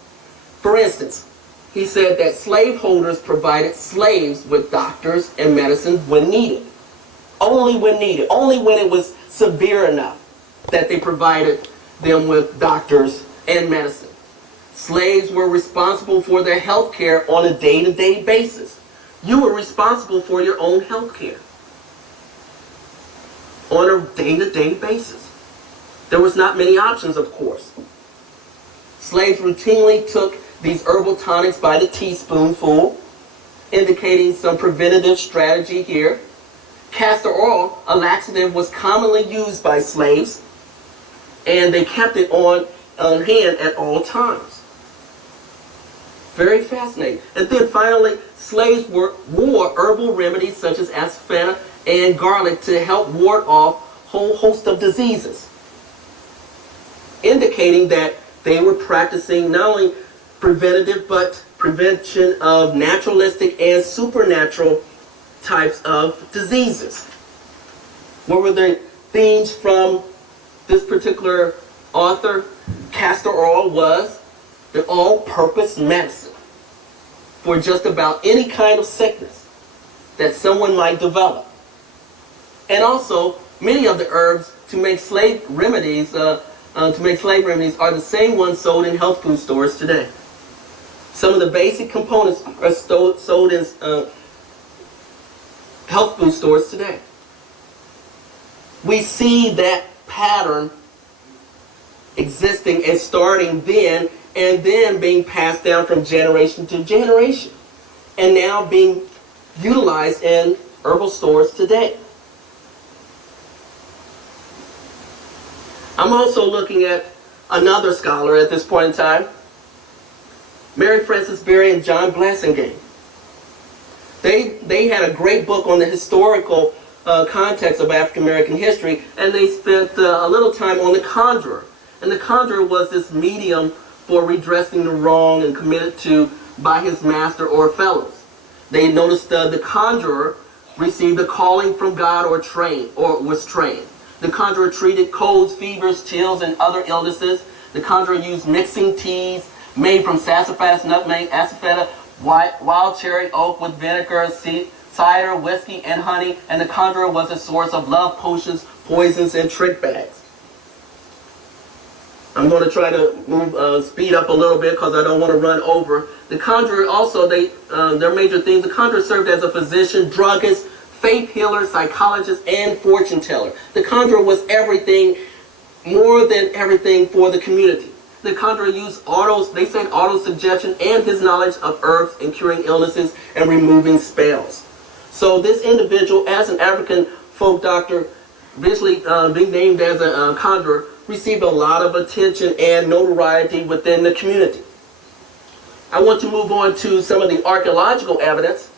For instance, he said that slaveholders provided slaves with doctors and medicine when needed. Only when needed. Only when it was severe enough that they provided them with doctors and medicine. Slaves were responsible for their health care on a day-to-day basis. You were responsible for your own health care on a day-to-day basis. There was not many options, of course. Slaves routinely took these herbal tonics by the teaspoonful, indicating some preventative strategy here. Castor oil, a laxative, was commonly used by slaves, and they kept it on hand at all times. Very fascinating. And then finally, slaves wore herbal remedies such as asafoetida and garlic to help ward off a whole host of diseases, indicating that they were practicing not only preventative but prevention of naturalistic and supernatural types of diseases. What were the themes from this particular author? Castor oil was the all-purpose medicine for just about any kind of sickness that someone might develop. And also, many of the herbs to make slave remedies are the same ones sold in health food stores today. Some of the basic components are sold in health food stores today. We see that pattern existing and starting then, and then being passed down from generation to generation, and now being utilized in herbal stores today. I'm also looking at another scholar at this point in time, Mary Frances Berry and John Blasingame. They had a great book on the historical context of African American history, and they spent a little time on the Conjurer. And the Conjurer was this medium for redressing the wrong and committed to by his master or fellows. They noticed the Conjurer received a calling from God or was trained. The Conjurer treated colds, fevers, chills, and other illnesses. The Conjurer used mixing teas made from sassafras, nutmeg, asafoetida, wild cherry, oak with vinegar, cider, whiskey, and honey. And the Conjurer was a source of love potions, poisons, and trick bags. I'm going to try to speed up a little bit because I don't want to run over. The Conjurer also, their major themes, the Conjurer served as a physician, druggist, faith healer, psychologist, and fortune teller. The Conjurer was everything, more than everything for the community. The Conjurer used auto-suggestion and his knowledge of herbs in curing illnesses and removing spells. So this individual, as an African folk doctor, visually being named as a conjurer, received a lot of attention and notoriety within the community. I want to move on to some of the archaeological evidence.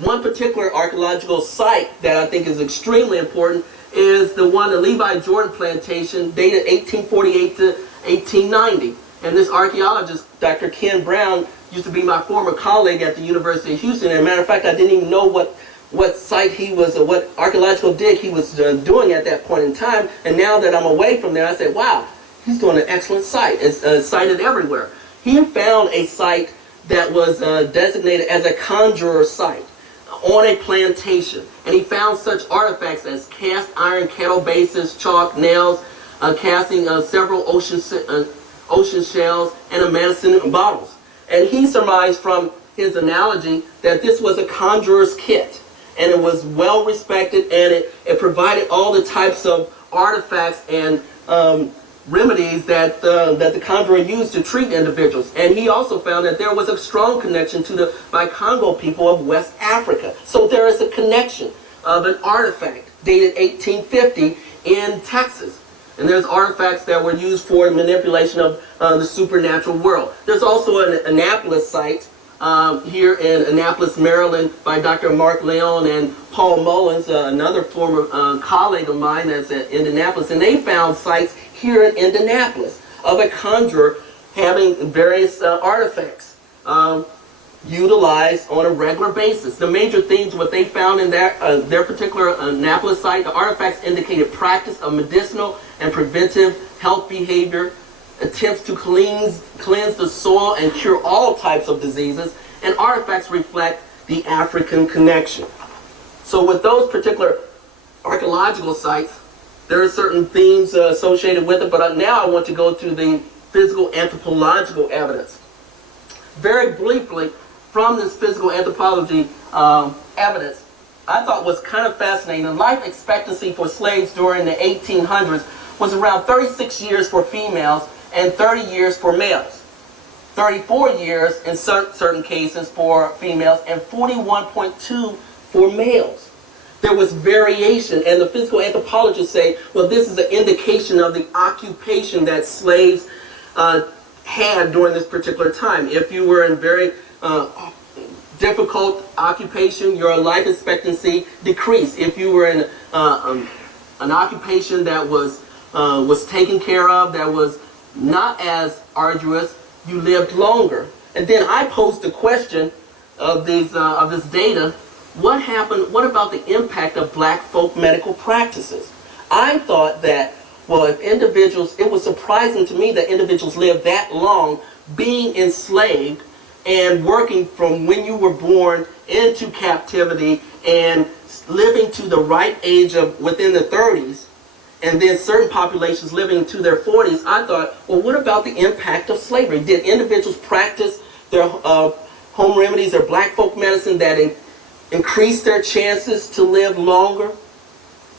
One particular archaeological site that I think is extremely important is the one, the Levi Jordan Plantation, dated 1848 to 1890. And this archaeologist, Dr. Ken Brown, used to be my former colleague at the University of Houston. And as a matter of fact, I didn't even know what site he was, or what archaeological dig he was doing at that point in time. And now that I'm away from there, I said, wow, he's doing an excellent site. It's cited everywhere. He found a site that was designated as a conjurer site on a plantation. And he found such artifacts as cast iron kettle bases, chalk, nails, casting several ocean shells, and a medicine bottles. And he surmised from his analogy that this was a conjurer's kit. And it was well respected, and it provided all the types of artifacts and remedies that the conjurer used to treat individuals. And he also found that there was a strong connection to the Congo people of West Africa. So there is a connection of an artifact dated 1850 in Texas. And there's artifacts that were used for manipulation of the supernatural world. There's also an Annapolis site here in Annapolis, Maryland, by Dr. Mark Leon and Paul Mullins, another former colleague of mine that's at Indianapolis. And they found sites here in Indianapolis of a conjurer having various artifacts utilized on a regular basis. The major themes, what they found in their particular Annapolis site, the artifacts indicated practice of medicinal and preventive health behavior, attempts to cleanse the soil and cure all types of diseases, and artifacts reflect the African connection. So with those particular archaeological sites, there are certain themes associated with it, but now I want to go to the physical anthropological evidence. Very briefly, from this physical anthropology evidence, I thought was kind of fascinating. The life expectancy for slaves during the 1800s was around 36 years for females and 30 years for males. 34 years in certain cases for females and 41.2 for males. There was variation, and the physical anthropologists say, well, this is an indication of the occupation that slaves had during this particular time. If you were in very difficult occupation, your life expectancy decreased. If you were in an occupation that was taken care of, that was not as arduous, you lived longer. And then I posed the question of this data: what happened? What about the impact of black folk medical practices? I thought that, well, if individuals, it was surprising to me that individuals lived that long being enslaved and working from when you were born into captivity and living to the right age of within the 30s, and then certain populations living to their 40s. I thought, well, what about the impact of slavery? Did individuals practice their home remedies, their black folk medicine, that increased their chances to live longer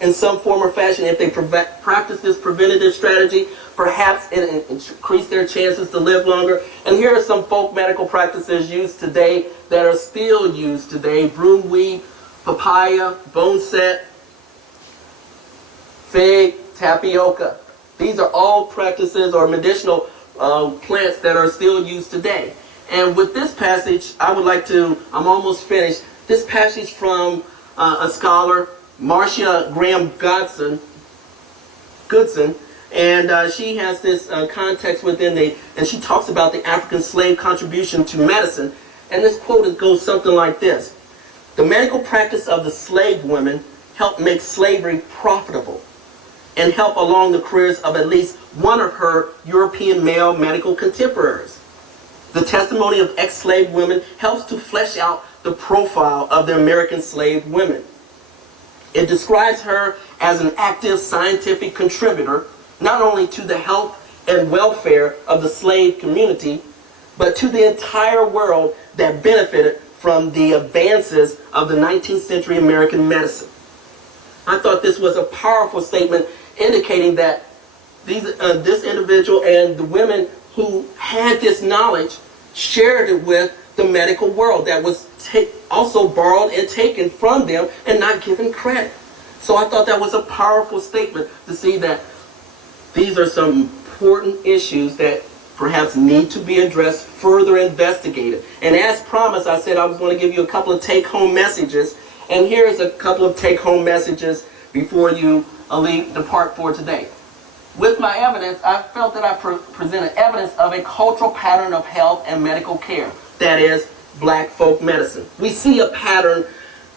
in some form or fashion? If they practice this preventative strategy, perhaps it increased their chances to live longer. And here are some folk medical practices used today that are still used today: broomweed, papaya, boneset, fig, tapioca. These are all practices or medicinal plants that are still used today. And with this passage, I would like to, I'm almost finished, this passage from a scholar, Marcia Graham Goodson, and she has this context within and she talks about the African slave contribution to medicine. And this quote goes something like this: "The medical practice of the slave women helped make slavery profitable and help along the careers of at least one of her European male medical contemporaries. The testimony of ex-slave women helps to flesh out the profile of the American slave women. It describes her as an active scientific contributor, not only to the health and welfare of the slave community, but to the entire world that benefited from the advances of the 19th century American medicine." I thought this was a powerful statement indicating that this individual and the women who had this knowledge shared it with the medical world that was also borrowed and taken from them and not given credit. So I thought that was a powerful statement to see that these are some important issues that perhaps need to be addressed, further investigated. And as promised, I said I was going to give you a couple of take-home messages. And here's a couple of take-home messages before you depart for today. With my evidence, I felt that I presented evidence of a cultural pattern of health and medical care. That is, black folk medicine. We see a pattern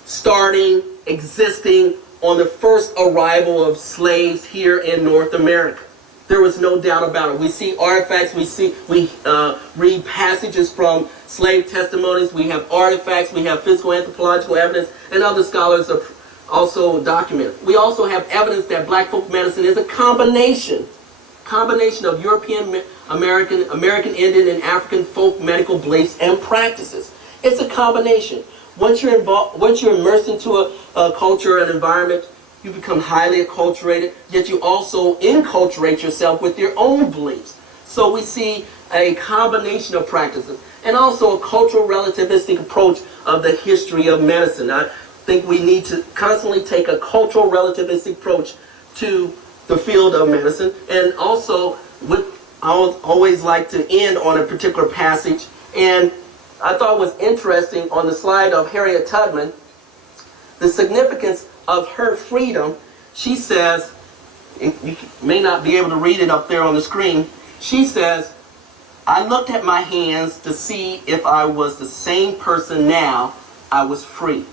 starting, existing on the first arrival of slaves here in North America. There was no doubt about it. We see artifacts, we read passages from slave testimonies, we have artifacts, we have physical anthropological evidence, and other scholars have also documented. We also have evidence that black folk medicine is a combination of European, American Indian, and African folk medical beliefs and practices. It's a combination. Once you're immersed into a culture and environment, you become highly acculturated, yet you also enculturate yourself with your own beliefs. So we see a combination of practices, and also a cultural relativistic approach of the history of medicine. I think we need to constantly take a cultural relativistic approach to the field of medicine. And also, I always like to end on a particular passage, and I thought it was interesting on the slide of Harriet Tugman, the significance of her freedom. She says, you may not be able to read it up there on the screen, she says, "I looked at my hands to see if I was the same person now I was free.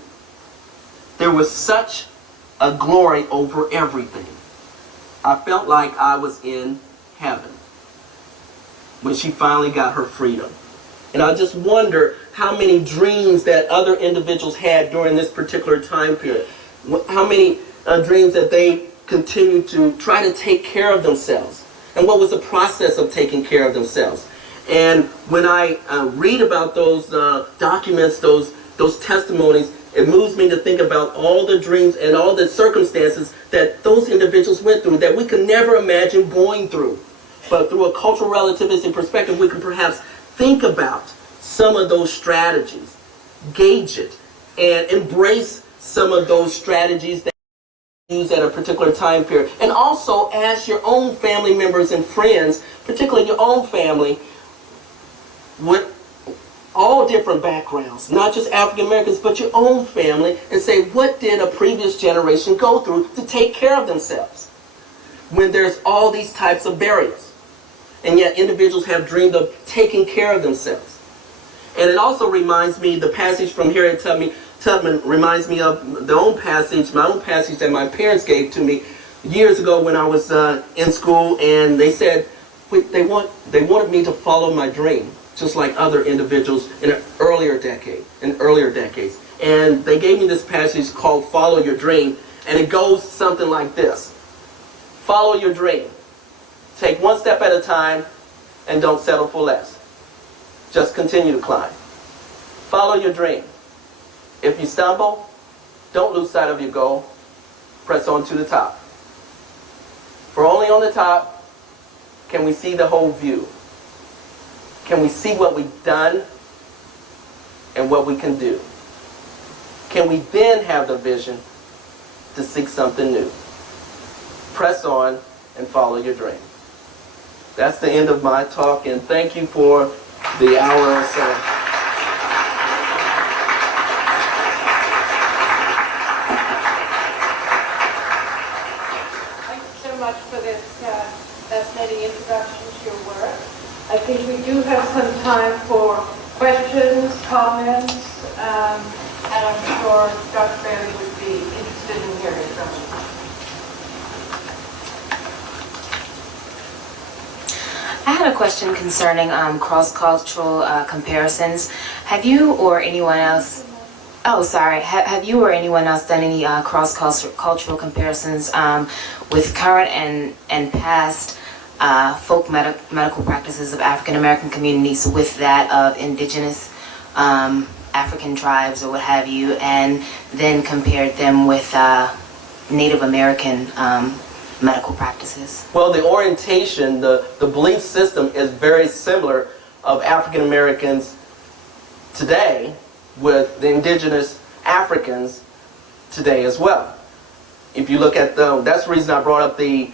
There was such a glory over everything. I felt like I was in heaven." when she finally got her freedom. And I just wonder how many dreams that other individuals had during this particular time period. How many dreams that they continued to try to take care of themselves. And what was the process of taking care of themselves. And when I read about those documents, those testimonies, it moves me to think about all the dreams and all the circumstances that those individuals went through that we could never imagine going through. But through a cultural relativistic perspective, we can perhaps think about some of those strategies, gauge it, and embrace some of those strategies that you use at a particular time period. And also ask your own family members and friends, particularly your own family, with all different backgrounds, not just African Americans, but your own family, and say, what did a previous generation go through to take care of themselves when there's all these types of barriers? And yet individuals have dreamed of taking care of themselves. And it also reminds me, the passage from Harriet Tugman reminds me of my own passage that my parents gave to me years ago when I was in school, and they said they wanted me to follow my dream, just like other individuals in earlier decades. And they gave me this passage called Follow Your Dream, and it goes something like this. Follow your dream. Take one step at a time and don't settle for less. Just continue to climb. Follow your dream. If you stumble, don't lose sight of your goal. Press on to the top. For only on the top can we see the whole view. Can we see what we've done and what we can do? Can we then have the vision to seek something new? Press on and follow your dream. That's the end of my talk, and thank you for the hour or so. Thank you so much for this fascinating introduction to your work. I think we do have some time for questions, comments, and I'm sure Dr. Bailey would be interested in hearing from you. I had a question concerning cross-cultural comparisons. Have you or anyone else, have you or anyone else done any cross-cultural comparisons with current and past folk medical practices of African American communities with that of indigenous African tribes or what have you, and then compared them with Native American medical practices? Well, the orientation, the belief system is very similar of African Americans today with the indigenous Africans today as well. If you look at that's the reason I brought up the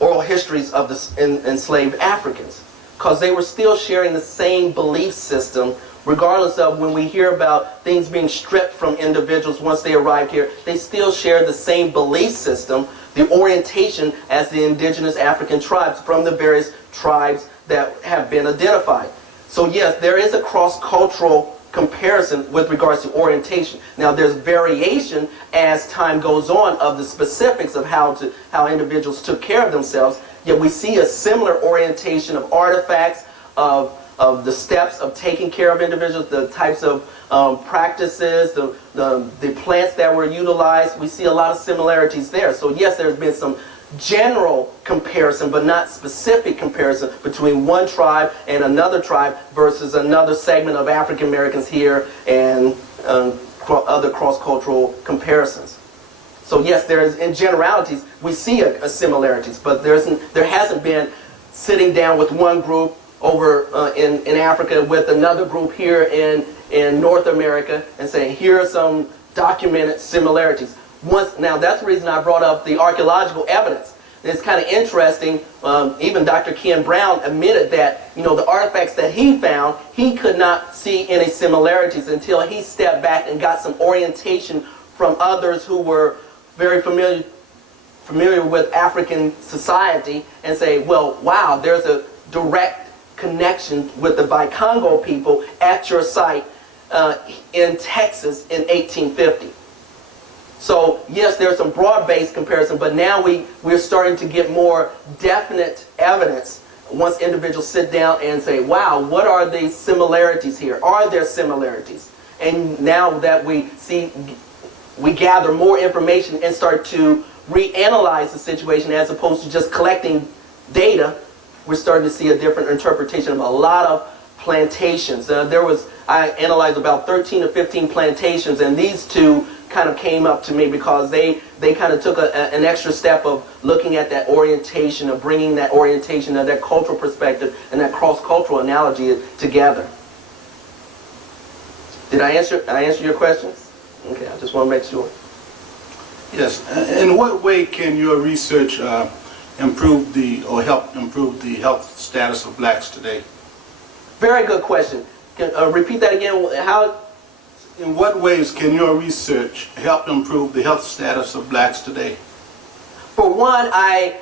oral histories of the enslaved Africans, because they were still sharing the same belief system, regardless of when we hear about things being stripped from individuals once they arrived here, they still share the same belief system, the orientation as the indigenous African tribes from the various tribes that have been identified. So yes, there is a cross-cultural comparison with regards to orientation. Now there's variation as time goes on of the specifics of how individuals took care of themselves, yet we see a similar orientation of artifacts, of the steps of taking care of individuals, the types of practices, the plants that were utilized. We see a lot of similarities there. So yes, there's been some general comparison, but not specific comparison between one tribe and another tribe versus another segment of African Americans here, and other cross-cultural comparisons. So yes, there is, in generalities, we see a similarities, but there hasn't been sitting down with one group over in Africa with another group here in North America and saying, here are some documented similarities. Now that's the reason I brought up the archaeological evidence. And it's kind of interesting, even Dr. Ken Brown admitted that, the artifacts that he found, he could not see any similarities until he stepped back and got some orientation from others who were very familiar with African society, and say, well, wow, there's a direct connection with the Vicongo people at your site in Texas in 1850. So yes, there's some broad-based comparison, but now we're starting to get more definite evidence once individuals sit down and say, wow, what are the similarities here? Are there similarities? And now that we gather more information and start to reanalyze the situation as opposed to just collecting data, we're starting to see a different interpretation of a lot of plantations. I analyzed about 13 or 15 plantations, and these two kind of came up to me because they kind of took an extra step of looking at that orientation, of bringing that orientation of that cultural perspective and that cross-cultural analogy together. Did I answer your questions? Okay, I just want to make sure. Yes. In what way can your research help improve the health status of blacks today? Very good question. Repeat that again. In what ways can your research help improve the health status of blacks today? For one, I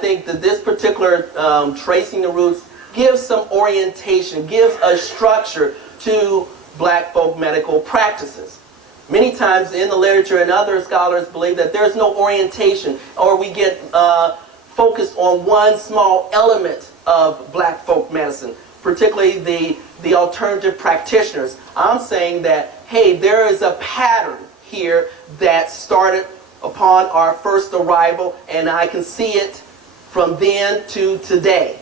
think that this particular tracing the roots gives some orientation, gives a structure to black folk medical practices. Many times in the literature and other scholars believe that there's no orientation, or we get focused on one small element of black folk medicine, particularly the alternative practitioners. I'm saying that, hey, there is a pattern here that started upon our first arrival, and I can see it from then to today.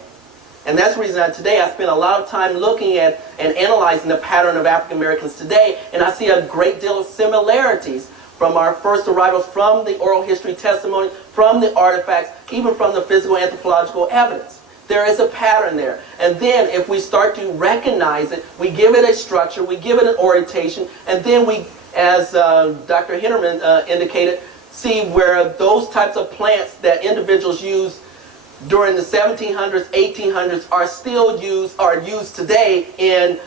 And that's the reason that today I spend a lot of time looking at and analyzing the pattern of African Americans today, and I see a great deal of similarities from our first arrivals, from the oral history testimony, from the artifacts, even from the physical anthropological evidence. There is a pattern there. And then if we start to recognize it, we give it a structure, we give it an orientation, and then we, as Dr. Hinterman indicated, see where those types of plants that individuals used during the 1700s, 1800s are used today in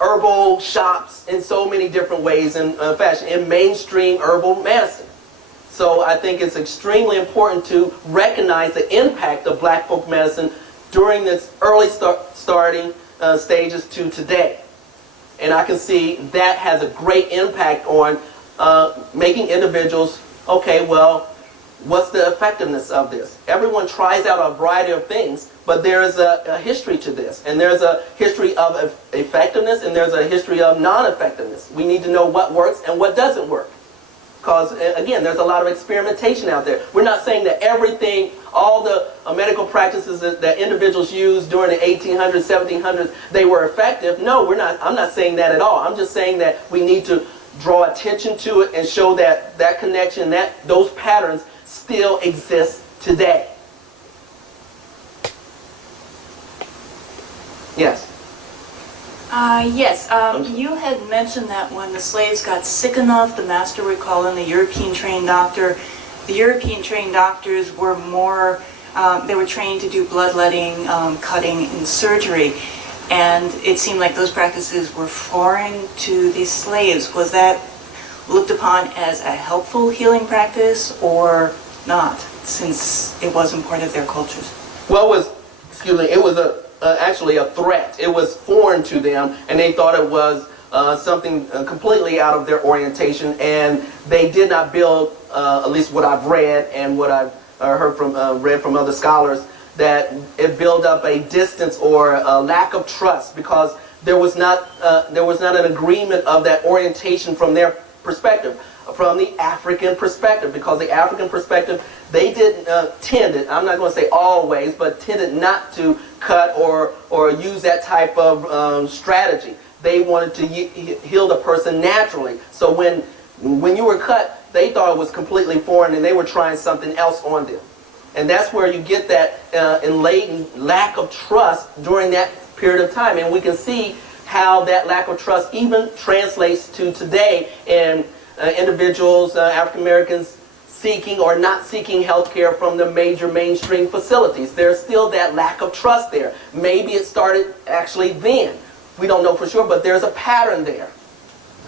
herbal shops in so many different ways in fashion, in mainstream herbal medicine. So I think it's extremely important to recognize the impact of black folk medicine during this early starting stages to today. And I can see that has a great impact on making individuals, okay, well, what's the effectiveness of this? Everyone tries out a variety of things, but there's a history to this. And there's a history of effectiveness, and there's a history of non-effectiveness. We need to know what works and what doesn't work. Because, again, there's a lot of experimentation out there. We're not saying that everything, all the medical practices that individuals used during the 1800s, 1700s, they were effective. No, we're not. I'm not saying that at all. I'm just saying that we need to draw attention to it and show that that connection, those patterns still exist today. Yes? Yes, you had mentioned that when the slaves got sick enough, the master would call in the European-trained doctor. The European-trained doctors were more, they were trained to do bloodletting, cutting, and surgery. And it seemed like those practices were foreign to the slaves. Was that looked upon as a helpful healing practice or not, since it wasn't part of their cultures? Well, it was actually a threat. It was foreign to them, and they thought it was something completely out of their orientation, and they did not build, at least what I've read and what I've read from other scholars, that it built up a distance or a lack of trust because there was not an agreement of that orientation from their perspective, from the African perspective, because the African perspective, they didn't tended, I'm not going to say always, but tended not to cut or use that type of strategy. They wanted to heal the person naturally. So when you were cut, they thought it was completely foreign and they were trying something else on them. And that's where you get that latent lack of trust during that period of time. And we can see how that lack of trust even translates to today in individuals, African Americans, seeking or not seeking health care from the major mainstream facilities. There's still that lack of trust there. Maybe it started actually then. We don't know for sure, but there's a pattern there.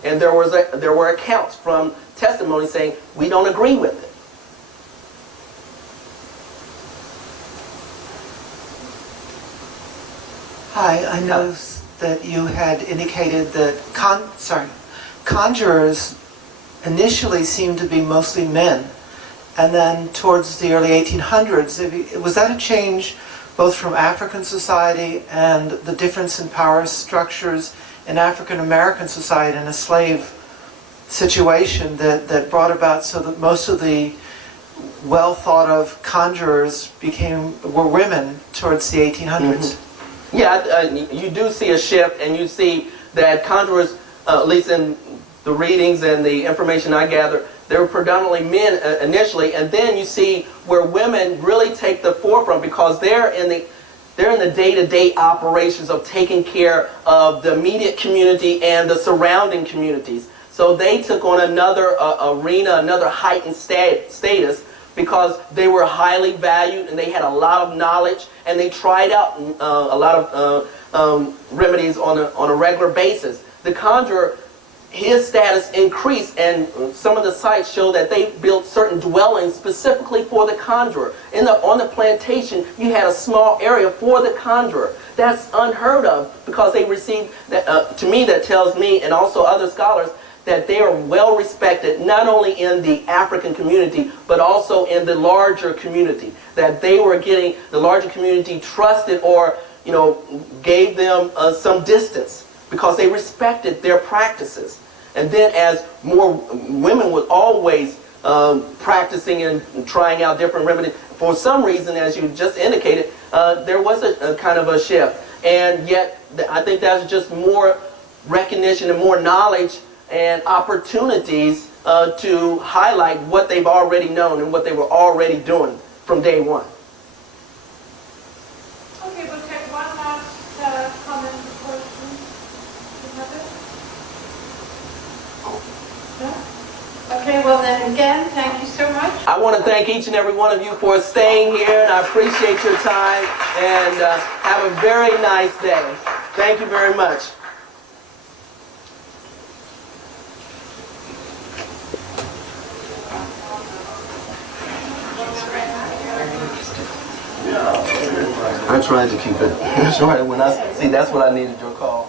And there were accounts from testimony saying, we don't agree with it. Hi, I noticed that you had indicated that conjurers initially seemed to be mostly men, and then towards the early 1800s, was that a change both from African society and the difference in power structures in African American society in a slave situation that brought about so that most of the well thought of conjurers were women towards the 1800s. Yeah, you do see a shift, and you see that conjurers, at least in the readings and the information I gather, they were predominantly men initially, and then you see where women really take the forefront because they're in the day-to-day operations of taking care of the immediate community and the surrounding communities. So they took on another arena, another heightened status, because they were highly valued and they had a lot of knowledge, and they tried out a lot of remedies on a regular basis. The conjurer, his status increased, and some of the sites show that they built certain dwellings specifically for the conjurer. On the plantation, you had a small area for the conjurer. That's unheard of because they received, to me that tells me, and also other scholars, that they are well respected not only in the African community but also in the larger community, that they were getting the larger community trusted or gave them some distance because they respected their practices. And then as more women were always practicing and trying out different remedies, for some reason, as you just indicated, there was a kind of a shift. And yet I think that's just more recognition and more knowledge and opportunities to highlight what they've already known and what they were already doing from day one. Okay, we'll take one last comment or question. You have it? No? Okay, well then again, thank you so much. I want to thank each and every one of you for staying here, and I appreciate your time, and have a very nice day. Thank you very much. I tried to keep it short when that's what I needed your call.